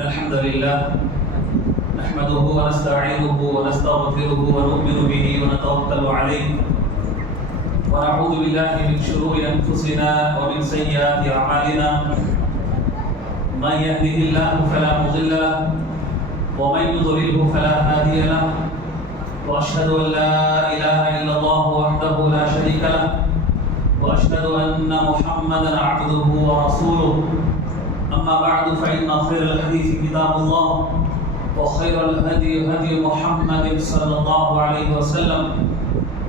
إن الحمد لله نحمده ونستعينه ونستغفره ونؤمن به ونتوكل عليه ونعوذ بالله من شرور أنفسنا ومن سيئات أعمالنا من يهده الله فلا مضل له ومن يضلله فلا هادي له وأشهد أن لا إله إلا الله وحده لا شريك له وأشهد أن محمدا عبده ورسوله أما بعد فإن خير الحديث كتاب الله وخير الهدي هدي محمد صلى الله عليه وسلم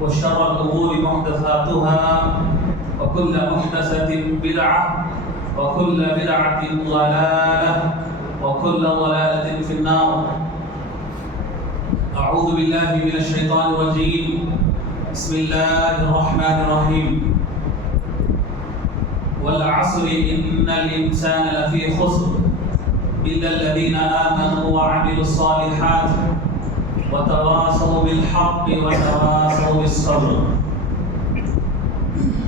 وشر الأمور محدثاتها وكل محدثة بدعة وكل بدعة ضلالة وكل ضلالة في النار. أعوذ بالله من الشيطان الرجيم. بسم الله الرحمن الرحيم. والعصر إن الإنسان لفي خسر إلا الذين آمنوا وعملوا الصالحات وتواصوا بالحق وتواصوا بالصبر.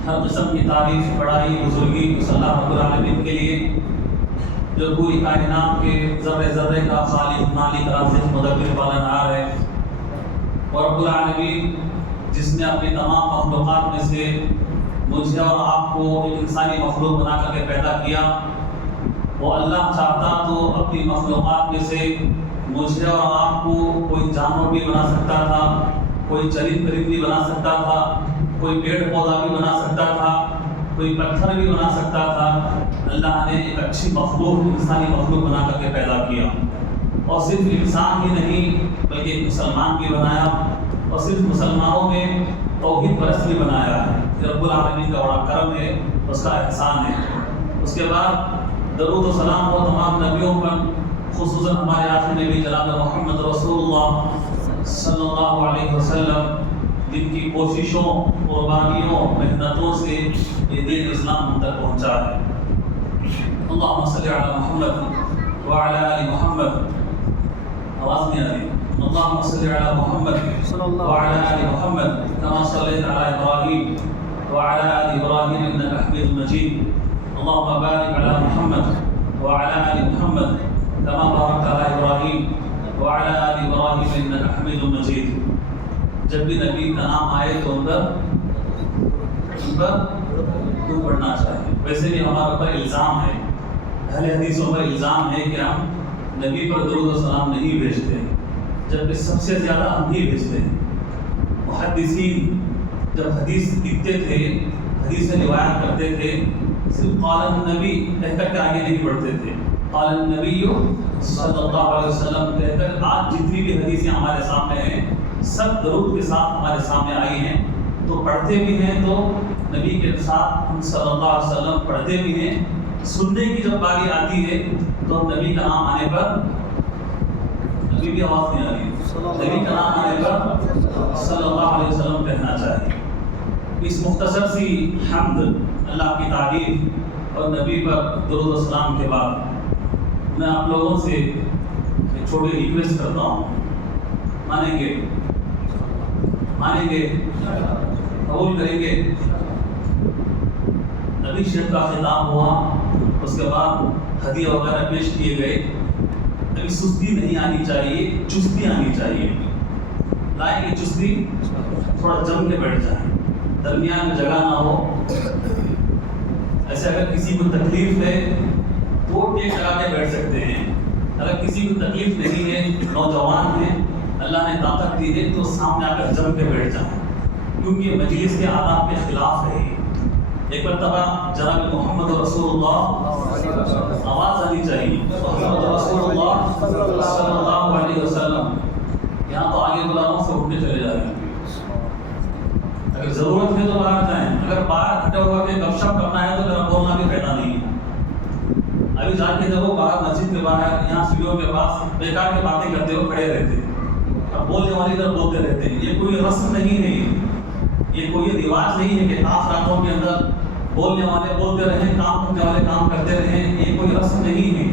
ہر قسم کی تعریف بڑائی بزرگی اس اللہ رب العالمین کے لیے جو پوری کائنات کے ذرے ذرے کا خالق مالک رازق مدبر پالنہار ہے، اور رب العالمین جس نے اپنی تمام مخلوقات میں سے مجھے اور آپ کو ایک انسانی مخلوق بنا کر کے پیدا کیا، وہ اللہ چاہتا تو اپنی مخلوقات میں سے مجھے اور آپ کو کوئی جانور بھی بنا سکتا تھا، کوئی چرند پرند بھی بنا سکتا تھا، کوئی پیڑ پودا بھی بنا سکتا تھا، کوئی پتھر بھی بنا سکتا تھا. اللہ نے ایک اچھی مخلوق انسانی مخلوق بنا کر کے پیدا کیا، اور صرف انسان ہی نہیں بلکہ ایک مسلمان بھی بنایا، اور صرف مسلمانوں میں توحید پرست بھی بنایا ہے. رب العالمین کا بڑا کرم ہے، اس کا احسان ہے. اس کے بعد درود و سلام ہو تمام نبیوں پر، خصوصاً ہمارے آخری نبی جناب محمد رسول اللہ صلی اللہ علیہ وسلم، جن کی کوششوں، قربانیوں، محنتوں سے یہ دین اسلام ہم تک پہنچا ہے. اللہم صلی علی محمد وعلی آل محمد. آواز نہیں آ رہی. اللہم صلی علی محمد وعلی آل محمد کما صلیت علی ابراہیم وعلى آل إبراهيم إنك حميد مجيد. اللهم بارك على محمد وعلى آل محمد كما باركت على إبراهيم وعلى آل إبراهيم إنك حميد مجيد. جب بھی نبی کا نام آئے تو ان پر درود پڑھنا چاہیے. ویسے بھی ہمارے اوپر الزام ہے، اہل حدیثوں پر الزام ہے کہ ہم نبی پر درود و سلام نہیں بھیجتے، جبکہ سب سے زیادہ ہم ہی بھیجتے ہیں. محدثین جب حدیث لکھتے تھے، حدیث سے روایت کرتے تھے، صرف قال النبی کہہ کر کے آگے نہیں بڑھتے تھے. قال النبی صلی اللہ علیہ وسلم کہہ کر آج جتنی بھی حدیثیں ہمارے سامنے ہیں سب درود کے ساتھ ہمارے سامنے آئی ہیں. تو پڑھتے بھی ہیں تو نبی کے ساتھ ہم صلی اللہ علیہ وسلم پڑھتے بھی ہیں. سننے کی جب باری آتی ہے تو نبی کا نام آنے پر، ابھی بھی آواز نہیں آ رہی، نبی کا نام آنے پر صلی اللہ علیہ وسلم کہنا چاہیے. اس مختصر سی حمد، اللہ کی تعریف اور نبی پر درود و سلام کے بعد میں آپ لوگوں سے ایک چھوٹی ریکویسٹ کرتا ہوں. مانیں گے؟ قبول کریں گے؟ نبی شریف کا خطاب ہوا، اس کے بعد ہدیہ وغیرہ پیش کیے گئے. ابھی سستی نہیں آنی چاہیے، چستی آنی چاہیے. لائیں گے چستی؟ تھوڑا جم کے بیٹھ جائیں، درمیان میں جگہ نہ ہو. ایسے اگر کسی کو تکلیف ہے تو وہ ٹیک لگا کے بیٹھ سکتے ہیں. اگر کسی کو تکلیف نہیں ہے، نوجوان ہیں، اللہ نے طاقت دی ہے، تو سامنے آ کر جم کے بیٹھ جائیں، کیونکہ یہ مجلس کے آداب کے خلاف ہے. ایک مرتبہ جناب محمد رسول اللہ، آواز آنی چاہیے، محمد رسول اللہ صلی اللہ علیہ وسلم. یہاں تو آگے غلاموں سے اٹھ کے چلے جا رہے ہیں. اگر ضرورت ہے تو باہر جائیں، اگر باہر کھڑے ہوا کے گپ شپ کرنا ہے تو ذرا بولنا بھی فائدہ نہیں ہے. ابھی جا کے دیکھو باہر مسجد کے باہر یہاں سیڑھیوں کے پاس بیکار کی باتیں کرتے ہوئے کھڑے رہتے ہیں، اب بولنے والے ادھر بولتے رہتے ہیں. یہ کوئی رسم نہیں ہے، یہ کوئی رواج نہیں ہے کہ خاص راتوں کے اندر بولنے والے بولتے رہیں، کام کرنے والے کام کرتے رہیں. یہ کوئی رسم نہیں ہے.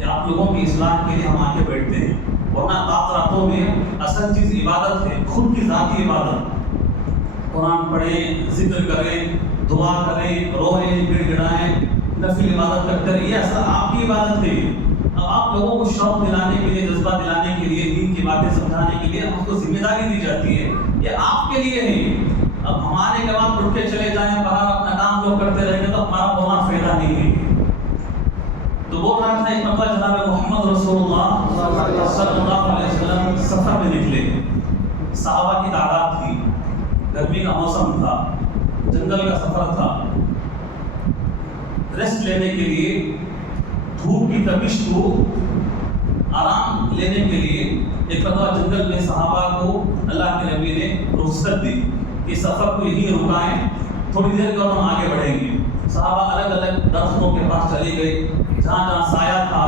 یہ آپ لوگوں کی اصلاح کے لیے ہم آ کے بیٹھتے ہیں، ورنہ راتوں میں اصل چیز عبادت ہے، خود کی ذاتی عبادت. قرآن پڑھیں، ذکر کریں، دعا کریں، روئیں، گڑ گڑائیں، نفل عبادت کرتے رہے. یہ اصل آپ کی عبادت ہے. اب آپ لوگوں کو شوق دلانے کے لیے، جذبہ دلانے کے لیے، دین کی باتیں سمجھانے کے لیے ہم کو ذمہ داری دی جاتی ہے، یہ آپ کے لیے ہے۔ اب ہمارے کے بعد اٹھ کے چلے جائیں باہر اپنا کام لوگ کرتے رہیں گے تو ہمارا ہونا فائدہ نہیں ہے۔ تو وہ رہا تھا ایک مرتبہ جناب محمد رسول اللہ صلی اللہ علیہ وسلم سفر میں نکلے، صحابہ کی تعداد تھی، گرمی کا موسم تھا، جنگل کا سفر تھا، ریسٹ لینے کے لیے، دھوپ کی تپش کو آرام لینے کے لیے ایک مرتبہ جنگل میں صحابہ کو اللہ کے نبی نے رخصت دی کہ سفر کو یہیں رکائیں، تھوڑی دیر کے بعد ہم آگے بڑھیں گے۔ صحابہ الگ الگ درختوں کے پاس چلے گئے، جہاں جہاں سایہ تھا،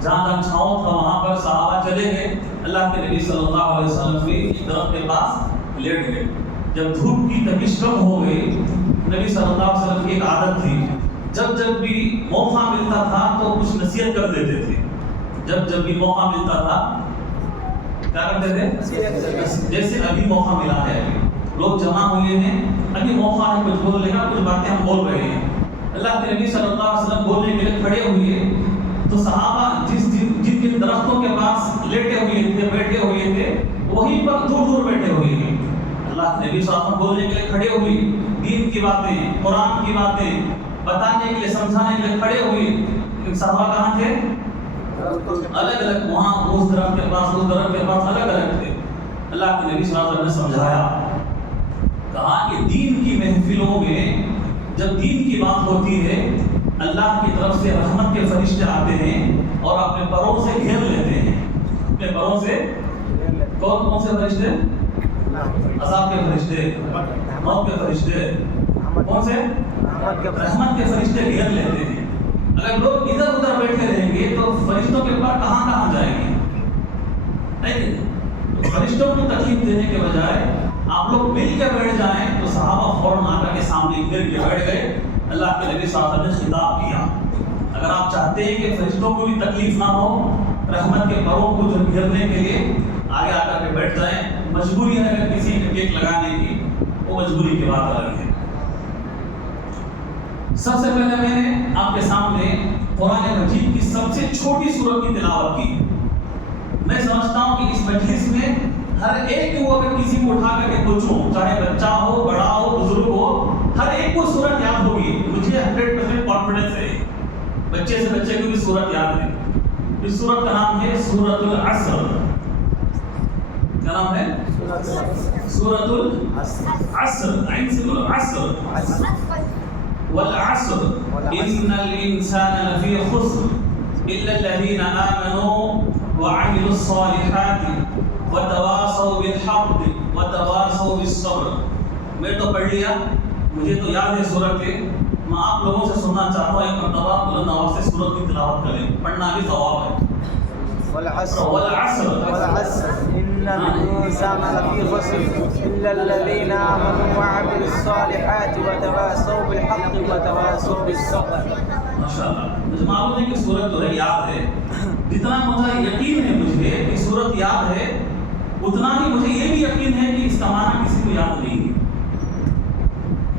جہاں جہاں چھاؤں تھا، وہاں پر صحابہ چلے گئے۔ اللہ کے نبی صلی اللہ علیہ وسلم بھی ایک درخت کے پاس لیٹ گئے۔ جب دھوپ کی تپش کم ہو گئی، نبی صلی اللہ علیہ وسلم کی ایک عادت تھی، جب بھی موقع ملتا تھا تو کچھ نصیحت کر دیتے تھے۔ جب بھی موقع ملتا تھا کیا کرتے تھے؟ جیسے ابھی موقع ملا ہے، لوگ جمع ہوئے ہیں، ابھی موقع ہے کچھ بولنے کا، کچھ باتیں ہم بول رہے ہیں۔ اللہ کے نبی صلی اللہ علیہ وسلم بولنے کے لیے کھڑے ہوئے تو صحابہ جن درختوں کے پاس لیٹے ہوئے تھے، بیٹھے ہوئے تھے، وہیں پر دور دور بیٹھے ہوئے ہیں۔ اللہ کے نبی صلی اللہ علیہ وسلم بولنے کے لیے کھڑے ہوئے، دین کی باتیں، قرآن کی باتیں بتانے کے لیے، سمجھانے کے لیے کھڑے ہوئے۔ صحابہ کہاں تھے؟ الگ الگ، وہاں اس درخت کے پاس، اس درخت کے پاس، الگ الگ تھے۔ اللہ کے نبی صلی اللہ علیہ وسلم نے سمجھایا، کہا کہ دین کی محفلوں میں جب دین کی بات ہوتی ہے، اللہ کی طرف سے رحمت کے فرشتے آتے ہیں اور اپنے پروں سے گھیر لیتے ہیں۔ اپنے پروں سے کون سے فرشتے؟ عذاب کے فرشتے، موت کے فرشتے، کون سے؟ رحمت کے فرشتے گھیر لیتے ہیں۔ اگر لوگ ادھر ادھر بیٹھے رہیں گے تو فرشتوں کے پر کہاں جائیں گے؟ نہیں، فرشتوں کو تکلیف دینے کے بجائے آپ لوگ مل کے بیٹھ جائیں تو صحابہ فوراً آ کر کے سامنے گھر کے بیٹھ گئے۔ اللہ کے نبی صلی اللہ علیہ وسلم نے خطاب کیا، اگر آپ چاہتے ہیں کہ فرشتوں کو بھی تکلیف نہ ہو، رحمت کے پروں کو جو گھیرنے کے لیے آگے آ کر کے بیٹھ جائیں۔ مجبوری ہے اگر کسی کے ٹیک لگانے کی، وہ مجبوری کی بات الگ ہے۔ سب سے پہلے میں نے آپ کے سامنے قرآن مجید کی سب سے چھوٹی سورت کی تلاوت کی۔ میں سمجھتا ہوں کہ اس مجلس میں ہر ایک کو اگر کسی کو اٹھا کر کے پوچھوں، چاہے بچہ ہو، بڑا ہو، بزرگ ہو، ہر ایک کو سورت یاد ہوگی۔ مجھے 100% کانفیڈنس ہے، بچے سے بچے کو بھی سورت یاد ہے۔ اس سورت کا نام ہے سورۃ العصر۔ کیا نام ہے؟ سورۃ العصر، عین سے بولو عصر، والعصر ان الانسان لفی خسر الا الذین آمنوا وعملوا الصالحات وتواصوا بالحق وتواصوا بالصبر۔ میں تو پڑھ لیا، مجھے تو یاد ہے سورت کے، میں آپ لوگوں سے سننا چاہتا ہوں ایک مرتبہ بلند آواز سے سورت کی تلاوت کریں، پڑھنا بھی ثواب ہے۔ والعصر إن الإنسان لفي خسر إلا الذين آمنوا وعملوا الصالحات وتواصوا بالحق وتواصوا بالصبر۔ ماشاءاللہ، مجھے معلوم ہے کہ سورت جو ہے یاد ہے، جتنا مجھے یقین ہے مجھے کہ سورت یاد ہے، اتنا ہی مجھے یہ بھی یقین ہے کہ اس کا معنی کسی کو یاد نہیں ہے،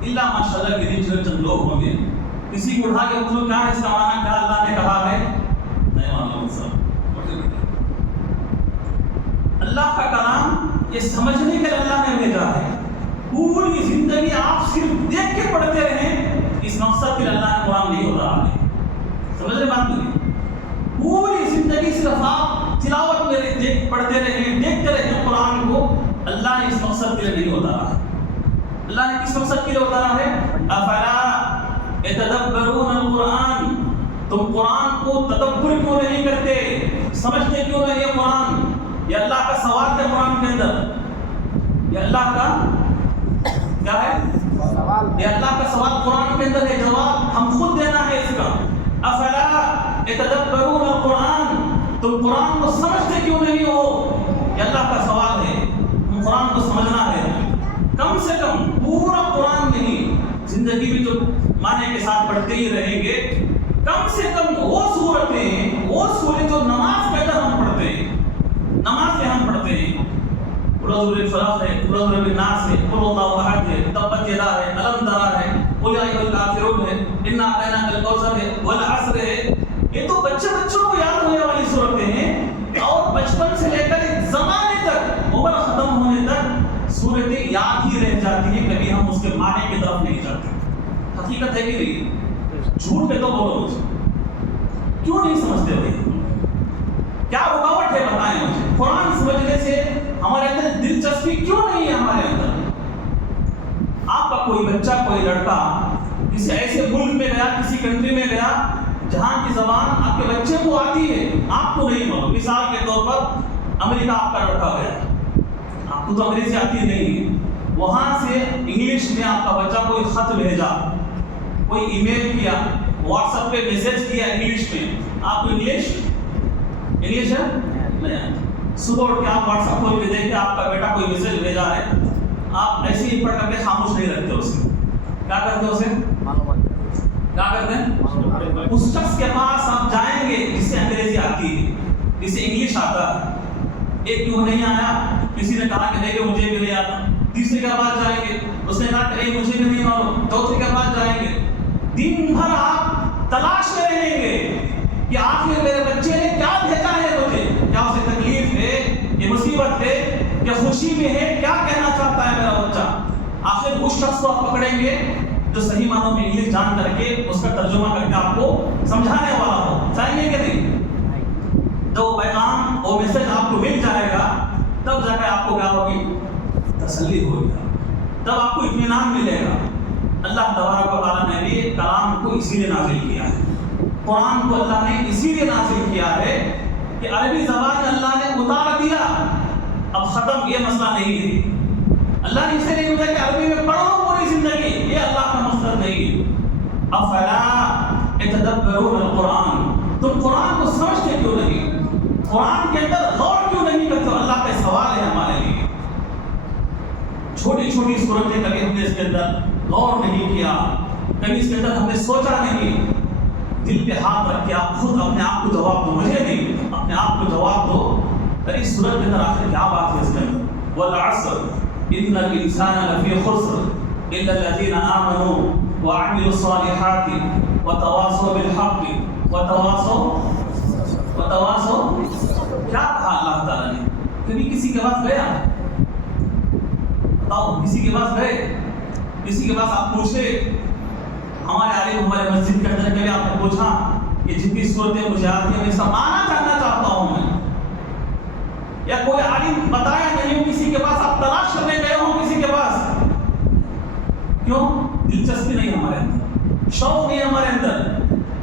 الا ماشاءاللہ کے دن چند لوگ ہوں گے، کسی کو اٹھا کے پوچھو کیا ہے اس کا معنی، کیا اللہ نے کہا ہے، نہیں معلوم سب۔ اللہ کا کلام یہ سمجھنے کے لیے اللہ نے بھیجا ہے۔ پوری زندگی آپ صرف دیکھ کے پڑھتے رہیں، اس مقصد کے لیے اللہ نے قرآن نہیں اتارا ہے۔ سمجھ رہے بات نہیں؟ پوری زندگی صرف آپ تلاوت میں پڑھتے رہیں، دیکھتے رہیں قرآن کو، اللہ نے اس مقصد کے لیے نہیں اتارا ہے۔ اللہ نے کس مقصد کے لیے اتارا ہے؟ افلا یتدبرون القرآن، تم قرآن کو تدبر کیوں نہیں کرتے، سمجھتے کیوں نہیں یہ قرآن؟ یہ اللہ کا سوال ہے قرآن کے اندر، یہ اللہ کا کیا ہے سوال، یہ اللہ کا سوال قرآن کے اندر ہے، جواب ہم خود دینا ہے اس کا۔ افلا یتدبرون القرآن، تم قرآن کو سمجھتے کیوں نہیں ہو، یہ اللہ کا سوال ہے، ہم قرآن کو سمجھنا ہے، کم سے کم پورا قرآن نہیں، زندگی میں جو معنی کے ساتھ پڑھتے ہی رہیں گے، کم سے کم وہ سورتیں، وہ سورتیں جو نماز کے اندر ہم پڑھتے ہیں، نماز میں ہم پڑھتے ہیں، قل اعوذ بالفلق ہے، قل اعوذ بالناس ہے، قل اللہ احد ہے، تبت یدا ہے، الم تری ہے، قل یا ایھا الکافرون ہے، انا اعطیناک الکوثر ہے، والعصر ہے، یہ تو بچوں کو یاد ہونے ہی رہ جاتی ہے، کبھی ہم اس کے معنی کی طرف نہیں جاتے. حقیقت ہے کہ نہیں؟ جھوٹ پہ تو بولو مجھے، کیوں نہیں سمجھتے بھائی؟ کیا رکاوٹ ہے بتائیں مجھے؟ قرآن سمجھنے سے ہمارے اندر دلچسپی کیوں نہیں ہے ہمارے اندر؟ آپ کا کوئی بچہ، کوئی لڑکا کسی ایسے ملک میں گیا، کسی کنٹری میں گیا جہاں کی زبان آپ کے بچے کو آتی ہے، آپ کو نہیں معلوم. مثال کے طور پر امریکہ آپ کا لڑکا گیا، آپ کو تو انگریزی آتی نہیں، وہاں سے انگلش میں آپ کا بچہ کوئی خط بھیجا، کوئی ای میل کیا، واٹس ایپ پہ میسج کیا انگلش میں. آپ کو انگلش ہے نہیں، صبح اٹھ کے آپ واٹس ایپ کھول کے دیکھیں آپ کا بیٹا کوئی میسج بھیجا ہے، آپ ایسے ہی پڑھ کر کے خاموش نہیں رکھتے اسے. کیا کرتے اسے؟ کیا کرتے ہیں؟ اس شخص کے پاس آپ جائیں گے جس سے انگریزی آتی ہے، جسے انگلش آتا ہے. ایک کیوں نہیں آیا، کسی نے کہا کہ نہیں کہ مجھے بھی نہیں آتا. تیسرے کے پاس جائیں گے، اس نے کہا کہ نہیں مجھے بھی نہیں معلوم. چوتھے کے پاس جائیں گے، دن بھر آپ تلاش میں رہیں گے کہ آخر میرے بچے نے کیا بھیجا ہے مجھے، کیا اسے تکلیف ہے، یہ مصیبت ہے، کیا خوشی میں ہے، کیا کہنا چاہتا ہے میرا بچہ. آخر اس شخص کو آپ پکڑیں گے جو صحیح معنوں میں انگلش جان کر کے اس کا ترجمہ کر کے آپ کو سمجھانے والا ہو. چاہیں گے کہ نہیں؟ تو پیغام وہ میسج آپ کو مل جائے گا، تب جا کے آپ کو کیا ہوگی؟ تسلی ہوگی، تب آپ کو اطمینان ملے گا. اللہ تبارک و تعالیٰ نے بھی کلام کو اسی لیے نازل کیا ہے. قرآن کو اللہ نے اسی لیے نازل کیا ہے کہ عربی زبان اللہ نے اتار دیا، اب ختم، یہ مسئلہ نہیں ہے. اللہ نے اسے نہیں بولا کہ عربی میں پڑھو پوری زندگی، یہ اللہ کا مقصد نہیں ہے. افلا يتدبرون القرآن، تم قرآن کو سمجھتے کیوں نہیں؟ قرآن کے اندر غور کیوں نہیں کرتے؟ اللہ کا سوال ہے ہمارے لیے. چھوٹی چھوٹی صورتیں کبھی ہم نے اس کے اندر غور نہیں کیا، کبھی اس کے اندر ہم نے سوچا نہیں. دل پہ ہاتھ رکھ کے آپ خود اپنے آپ کو جواب دو، مجھے نہیں، اپنے آپ کو جواب دو. ارے صورت کے اندر آخر کیا بات ہے اس کے اندر؟ والعصر ان الانسان لفی خسر الا الذین آمنوا وعملوا الصالحات وتواصوا بالحق وتواصوا کیا کہا اللہ تعالیٰ نے؟ کبھی کسی کے پاس گیا؟ بتاؤ، کسی کے پاس گئے؟ کسی کے پاس آپ پوچھے؟ ہمارے عالم ہمارے مسجد کے اندر کبھی آپ نے پوچھا کہ جتنی صورتیں مجھے آتی ہیں میں اس کا معنی جاننا چاہتا ہوں میں؟ یا کوئی عالم بتایا نہیں ہو کسی کے پاس، آپ تلاش کرنے گئے ہو کسی کے پاس؟ کیوں؟ دلچسپی نہیں ہمارے اندر، شوق نہیں ہمارے اندر.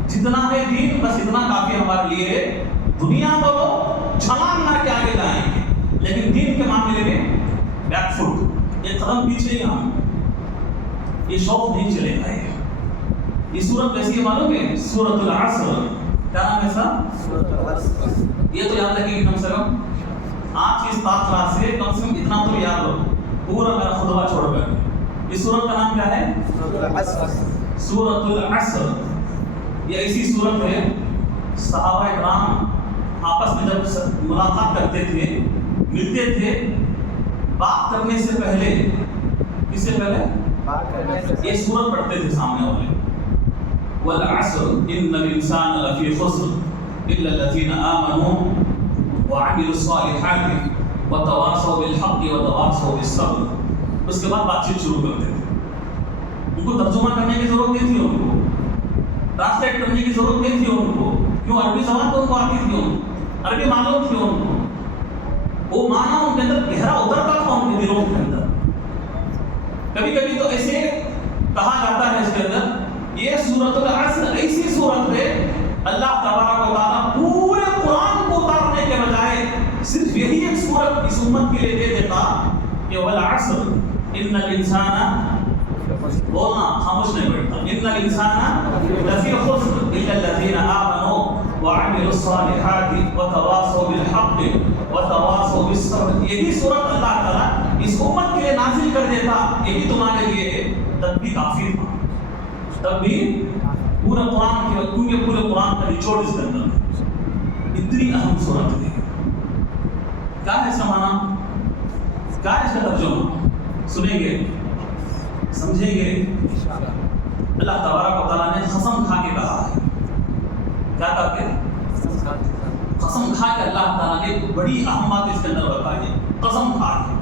جتنا ہے دین بس اتنا کافی ہمارے لیے. دنیا بولو چھلانگ مار کے آگے جائیں گے، لیکن دین کے معاملے میں بیک فٹ، ایک قدم پیچھے ہی ہم. یہ شوق نہیں چلے گا. یہ سورت کیسی ہے معلوم ہے؟ سورۃ العصر. کیا نام ہے اس کا؟ یہ تو یاد رکھیں گے کم سے کم. آج کی اس کلاس سے کم اتنا تو یاد ہو، پورا میرا خطبہ چھوڑ کر. اس سورت کا نام کیا ہے؟ سورۃ العصر. یہ ایسی سورت ہے صحابہ کرام آپس میں جب ملاقات کرتے تھے، ملتے تھے، بات کرنے سے پہلے، کس سے پہلے یہ سورت پڑھتے تھے سامنے والے. والعصر ان الانسان لفی خسر الا الذین آمنوا وعملوا الصالحات وتواصوا بالحق وتواصوا بالصبر. اس کے بعد بات چیت شروع کرتے تھے. ان کو ترجمہ کرنے کی ضرورت نہیں تھی، ان کو ٹرانسلیٹ کرنے کی ضرورت نہیں تھی ان کو. کیوں؟ عربی زبان تو ان کو آتی تھی، عربی معلوم تھی ان کو. وہ معنی ان کے اندر گہرا اترتا تھا ان کے دلوں کے اندر. کبھی کبھی تو ایسے کہا جاتا ہے اس کے اندر یہ سورۃ العصر ایسی سورت ہے اللہ تبارک و تعالیٰ پورے قرآن کو اتارنے کے بجائے صرف یہی ایک سورت اس امت کے لیے دے دیتا کہ والعصر ان الانسان، بولنا خاموش نہیں بیٹھتا، ان الانسان لفی خسر الا الذین آمنوا وعملوا الصالحات وتواصوا بالحق وتواصوا بالصبر. یہی سورت اللہ تعالیٰ اس امت کے لیے نازل کر دیتا، یہی تمہارے لیے تب بھی کافی تھا. تب بھی پورے قرآن کے، کیونکہ پورے قرآن کا نچوڑ اس کے اندر اتنی اہم صورت ہے. کیا ہے اس کا معنی؟ کیا ہے اس کا ترجمہ؟ سنیں گے، سمجھیں گے. اللہ تبارک و تعالیٰ نے قسم کھا کے کہا ہے. کیا کر کے؟ قسم کھا کے اللہ تعالیٰ نے بڑی اہم بات اس کے اندر بتائی ہے. قسم کھا کے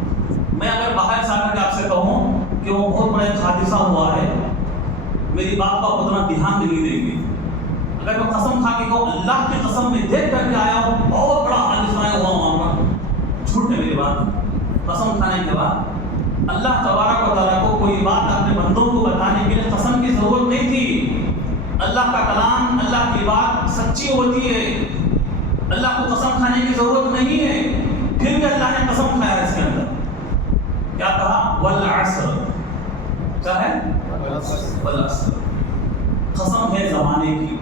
میں اگر باہر سے آ کر کے آپ سے کہوں کہ وہ بہت بڑا ایک حادثہ ہوا ہے، میری بات کو آپ اتنا دھیان نہیں دیں گے. اگر میں قسم کھا کے کہوں اللہ کی قسم میں دیکھ کر کے آیا ہوں بہت بڑا حادثہ ہے ہوا وہاں پر، جھوٹ ہے میری بات. قسم کھانے کے بعد اللہ تبارک و تعالیٰ کو کوئی بات اپنے بندوں کو بتانے کے لیے قسم کی ضرورت نہیں تھی. اللہ کا کلام، اللہ کی بات سچی ہوتی ہے، اللہ کو قسم کھانے کی ضرورت نہیں ہے. پھر بھی اللہ نے قسم کھایا اس کے اندر. کیا کہا؟ والعصر. کیا ہے؟ والعصر. قسم ہے زمانے کی.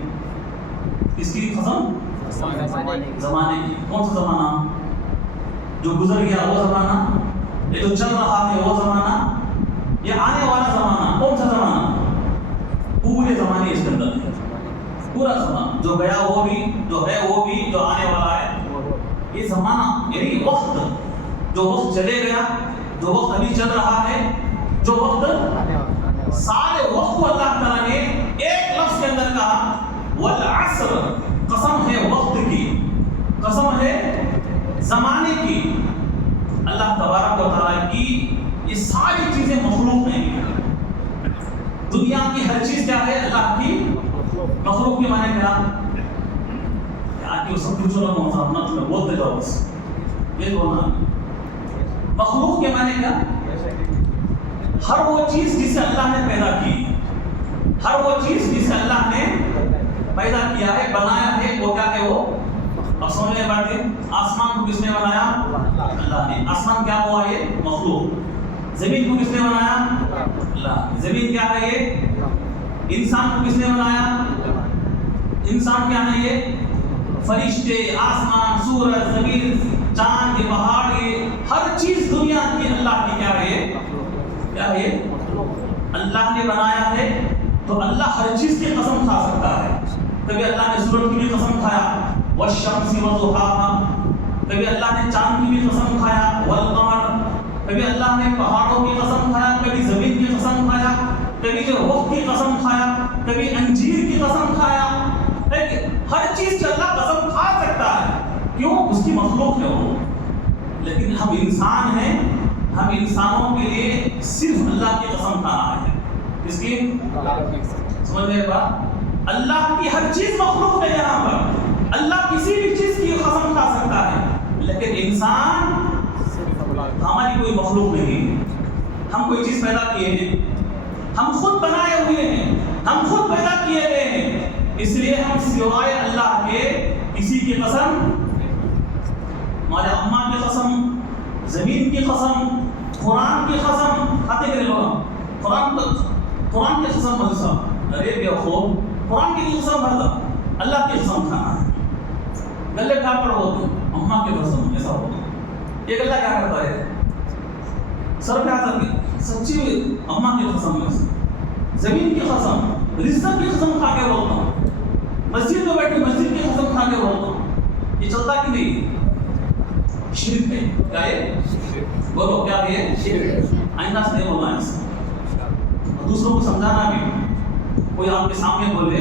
کس کی قسم؟ زمانے کی. کون سا زمانہ؟ جو گزر گیا وہ زمانہ، یہ جو چل رہا ہے وہ زمانہ، یہ آنے والا زمانہ. کون سا زمانہ؟ پورے زمانے اس کے اندر ہے. پورا زمانہ جو گیا وہ بھی، جو ہے وہ بھی، جو آنے والا ہے. یہ زمانہ یعنی وقت، جو وقت چلے گیا، جو وقت ابھی چل رہا ہے، جو وقت، سارے وقت کو اللہ تعالیٰ نے ایک لفظ کے اندر کہا والعصر. قسم ہے وقت کی، قسم ہے زمانے کی. اللہ تبارک و تعالیٰ کی یہ ساری چیزیں مخلوق ہیں. دنیا کی ہر چیز کیا ہے؟ اللہ کی مخلوق. کے معنی کیا؟ آج کی سب کچھ لوگ مفاہمت میں بولتے جاؤ بس یہ بولنا. مخلوق کے معنی کیا؟ ہر وہ چیز جسے اللہ نے پیدا کی، ہر وہ چیز جسے اللہ نے پیدا کیا ہے، بنایا ہے. وہ کیا ہے؟ وہ اب سمجھنے کی بات ہے. آسمان کو کس نے بنایا؟ اللہ نے. آسمان کیا ہوا؟ یہ مخلوق. زمین کو کس نے بنایا؟ اللہ. زمین کیا ہے؟ یہ. انسان کو کس نے بنایا؟ انسان کیا ہے؟ یہ فرشتے، آسمان، سورج، زمین، چاند، یہ پہاڑ، یہ ہر چیز دنیا کی اللہ کی کیا ہے؟ کیا ہے؟ اللہ نے بنایا ہے. تو اللہ ہر چیز کی قسم کھا سکتا ہے. کبھی اللہ نے سورج کی بھی قسم کھایا والشمس وضحاها، کبھی اللہ نے چاند کی بھی قسم کھایا والقمر، کبھی اللہ نے پہاڑوں کی قسم کھایا، کبھی زمین کی قسم کھایا، کبھی جو وقت کی قسم کھایا، کبھی انجیر کی قسم کھایا. ہر چیز کی اللہ قسم کھا سکتا ہے. کیوں؟ اس کی مخلوق ہے وہ. لیکن ہم انسان ہیں، ہم انسانوں کے لیے صرف اللہ کی قسم کھانا ہے. اس کی سمجھ گئے بات؟ اللہ کی ہر چیز مخلوق ہے. یہاں پر اللہ کسی بھی چیز کی قسم کھا سکتا ہے، لیکن انسان ہماری کوئی مخلوق نہیں. ہم کوئی چیز پیدا کیے ہیں، ہم خود بنائے ہوئے ہیں، ہم خود پیدا کیے گئے ہیں. اس لیے ہم سوائے اللہ کے کسی کی قسم، ہمارے اماں کی قسم، زمین کی قسم، قرآن کی قسم کھاتے کرے لوگ. قرآن کی قسم بھرسا ارے بے خوب، قرآن کی قسم بھرتا، اللہ کی قسم کھانا ہے. گلے کھا پڑ ہوتے اماں کی قسم ایسا ہوتا. یہ گلہ کیا کرتا ہے؟ سر پہ آتا کہ سچی اماں کی قسم ہے، زمین کی قسم، رزق کی قسم کھا کے بولتا ہوں، مسجد میں بیٹھے مسجد کی قسم کھا کے بولتا ہوں. یہ چلتا کہ نہیں؟ شرک ہے. کیا ہے؟ بولو کیا ہے؟ شرک. آئندہ سے نہیں بولنا ہے. دوسروں کو سمجھانا بھی. کوئی آپ کے سامنے بولے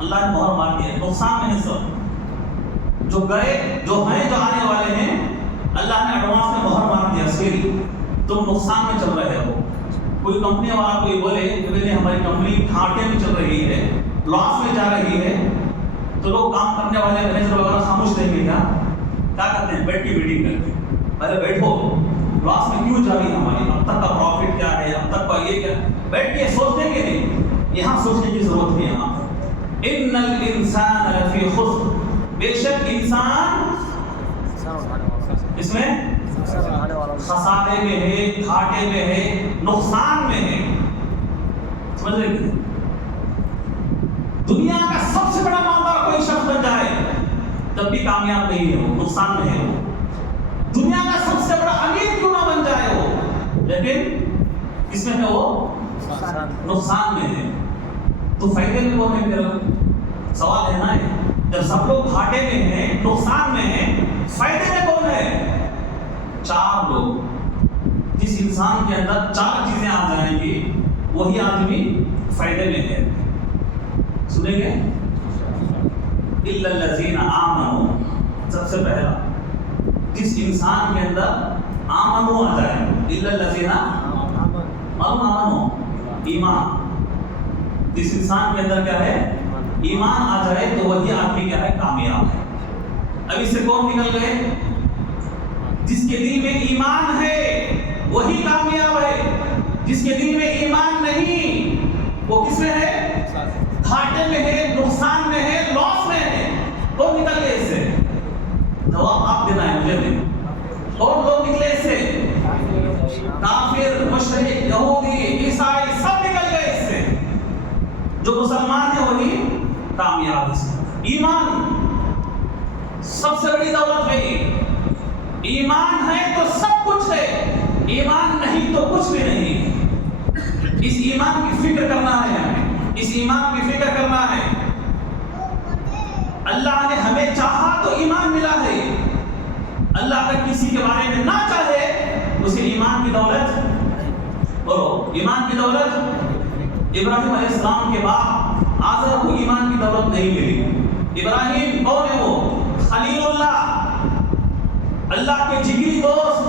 اللہ نے مہر مار دیا، نقصان میں ہے سب، جو گئے جو ہیں جو آنے والے ہیں اللہ نے ایڈوانس میں مہر مار دیا، سیل، تم نقصان میں چل رہے ہو۔ کوئی کمپنی والا کوئی بولے کہ ہماری کمپنی گھاٹے میں چل رہی ہے، لاس میں جا رہی ہے، تو لوگ کام کرنے والے مینیجر وغیرہ خاموش رہیں گے کیا کرتے ہیں؟ بیٹھ کے میٹنگ کرتے ہیں، پہلے بیٹھو لاس میں کیوں جا رہی ہے ہماری، اب تک کا پروفٹ کیا ہے، اب تک کا یہ کیا، بیٹھ کے سوچنے کے نہیں، یہاں سوچنے کی ضرورت ہے۔ یہاں ان الانسان لفی خسر، بے شک انسان اس میں خسارے میں ہے، گھاٹے میں ہے، نقصان میں ہے۔ سمجھ رہے ہیں؟ دنیا کا سب سے بڑا مالدار کوئی شخص بن جائے تب بھی کامیاب نہیں ہے، وہ نقصان میں ہے۔ وہ دنیا کا سب سے بڑا امیر کیوں نہ بن جائے وہ، لیکن کس میں ہے؟ وہ نقصان میں ہے۔ تو فائدے میں کون ہے؟ میرا سوال ہے نا، جب سب لوگ گھاٹے میں ہیں، نقصان میں ہیں، فائدے میں کون ہے؟ چار لوگ۔ جس انسان کے اندر چار چیزیں آ جائیں گی وہی آدمی فائدے میں ہے۔ سنیں گے؟ الا الذین آمنوا، سب سے پہلا جس انسان کے اندر آمنو آ جائے، الا الذین آمنوا، ایمان، جس انسان کے اندر کیا ہے؟ ایمان آ جائے تو وہی آدمی کیا ہے؟ کامیاب ہے۔ اب اس سے کون نکل گئے؟ جس کے دل میں ایمان ہے وہی کامیاب ہے، جس کے دل میں ایمان نہیں وہ کس میں ہے؟ گھاٹے میں ہے، نقصان میں ہے، لاس میں ہے۔ کون نکل گئے اس سے؟ جواب آپ دینا ہے، مجھے نہیں۔ کون لوگ نکلے اس سے؟ کافر، مشرک، یہودی، عیسائی، سب نکل گئے اس سے۔ جو مسلمان ہے وہی کامیاب ہے۔ ایمان سب سے بڑی دولت ہے۔ ایمان ہے تو سب کچھ ہے، ایمان نہیں تو کچھ بھی نہیں۔ اس ایمان کی فکر کرنا ہے ہمیں، اس ایمان کی فکر کرنا ہے۔ اللہ نے ہمیں چاہا تو ایمان ملا ہے، اللہ اگر کسی کے بارے میں نہ چاہے اسے ایمان کی دولت، اور ایمان کی دولت ابراہیم علیہ السلام کے بعد آزر کو ایمان کی دولت نہیں ملی۔ ابراہیم کون ہے؟ وہ خلیل اللہ، اللہ کے جگری دوست،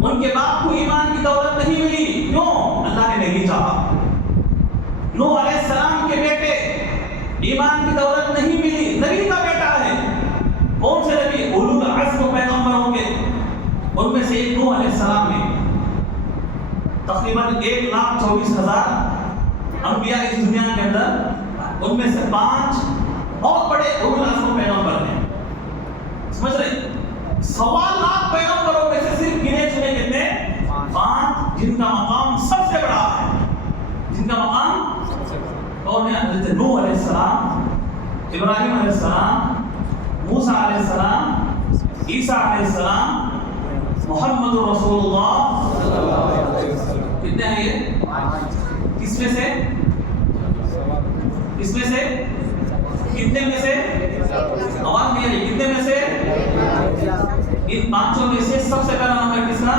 ان کے باپ کو ایمان کی دولت نہیں ملی، کیوں؟ اللہ نے نہیں چاہا۔ نوح علیہ السلام کے بیٹے ایمان کی دولت نہیں ملی، نبی کا بیٹا ہے، کون سے نبی؟ اولو العزم پیغمبروں کے، ان میں سے ایک نوح علیہ السلام ہے۔ تقریباً 1,24,000 انبیاء اس دنیا کے اندر، ان میں سے 5 بہت بڑے اولو العزم پیغمبر ہیں۔ سمجھ رہے؟ 1.25 لاکھ پیغمبروں میں سے صرف گنے چنے کتنے؟ 5، جن کا مقام سب سے بڑا ہے، جن کا مقام کون ہے؟ حضرت نوح علیہ السلام، ابراہیم علیہ السلام، موسیٰ علیہ السلام، عیسیٰ علیہ السلام، محمد رسول اللہ۔ کتنے ہیں یہ؟ کس میں سے؟ کس میں سے؟ کتنے میں سے؟ آواز نہیں آ رہی، کتنے میں سے؟ ان 5 میں سے سب سے پہلا نمبر کس کا؟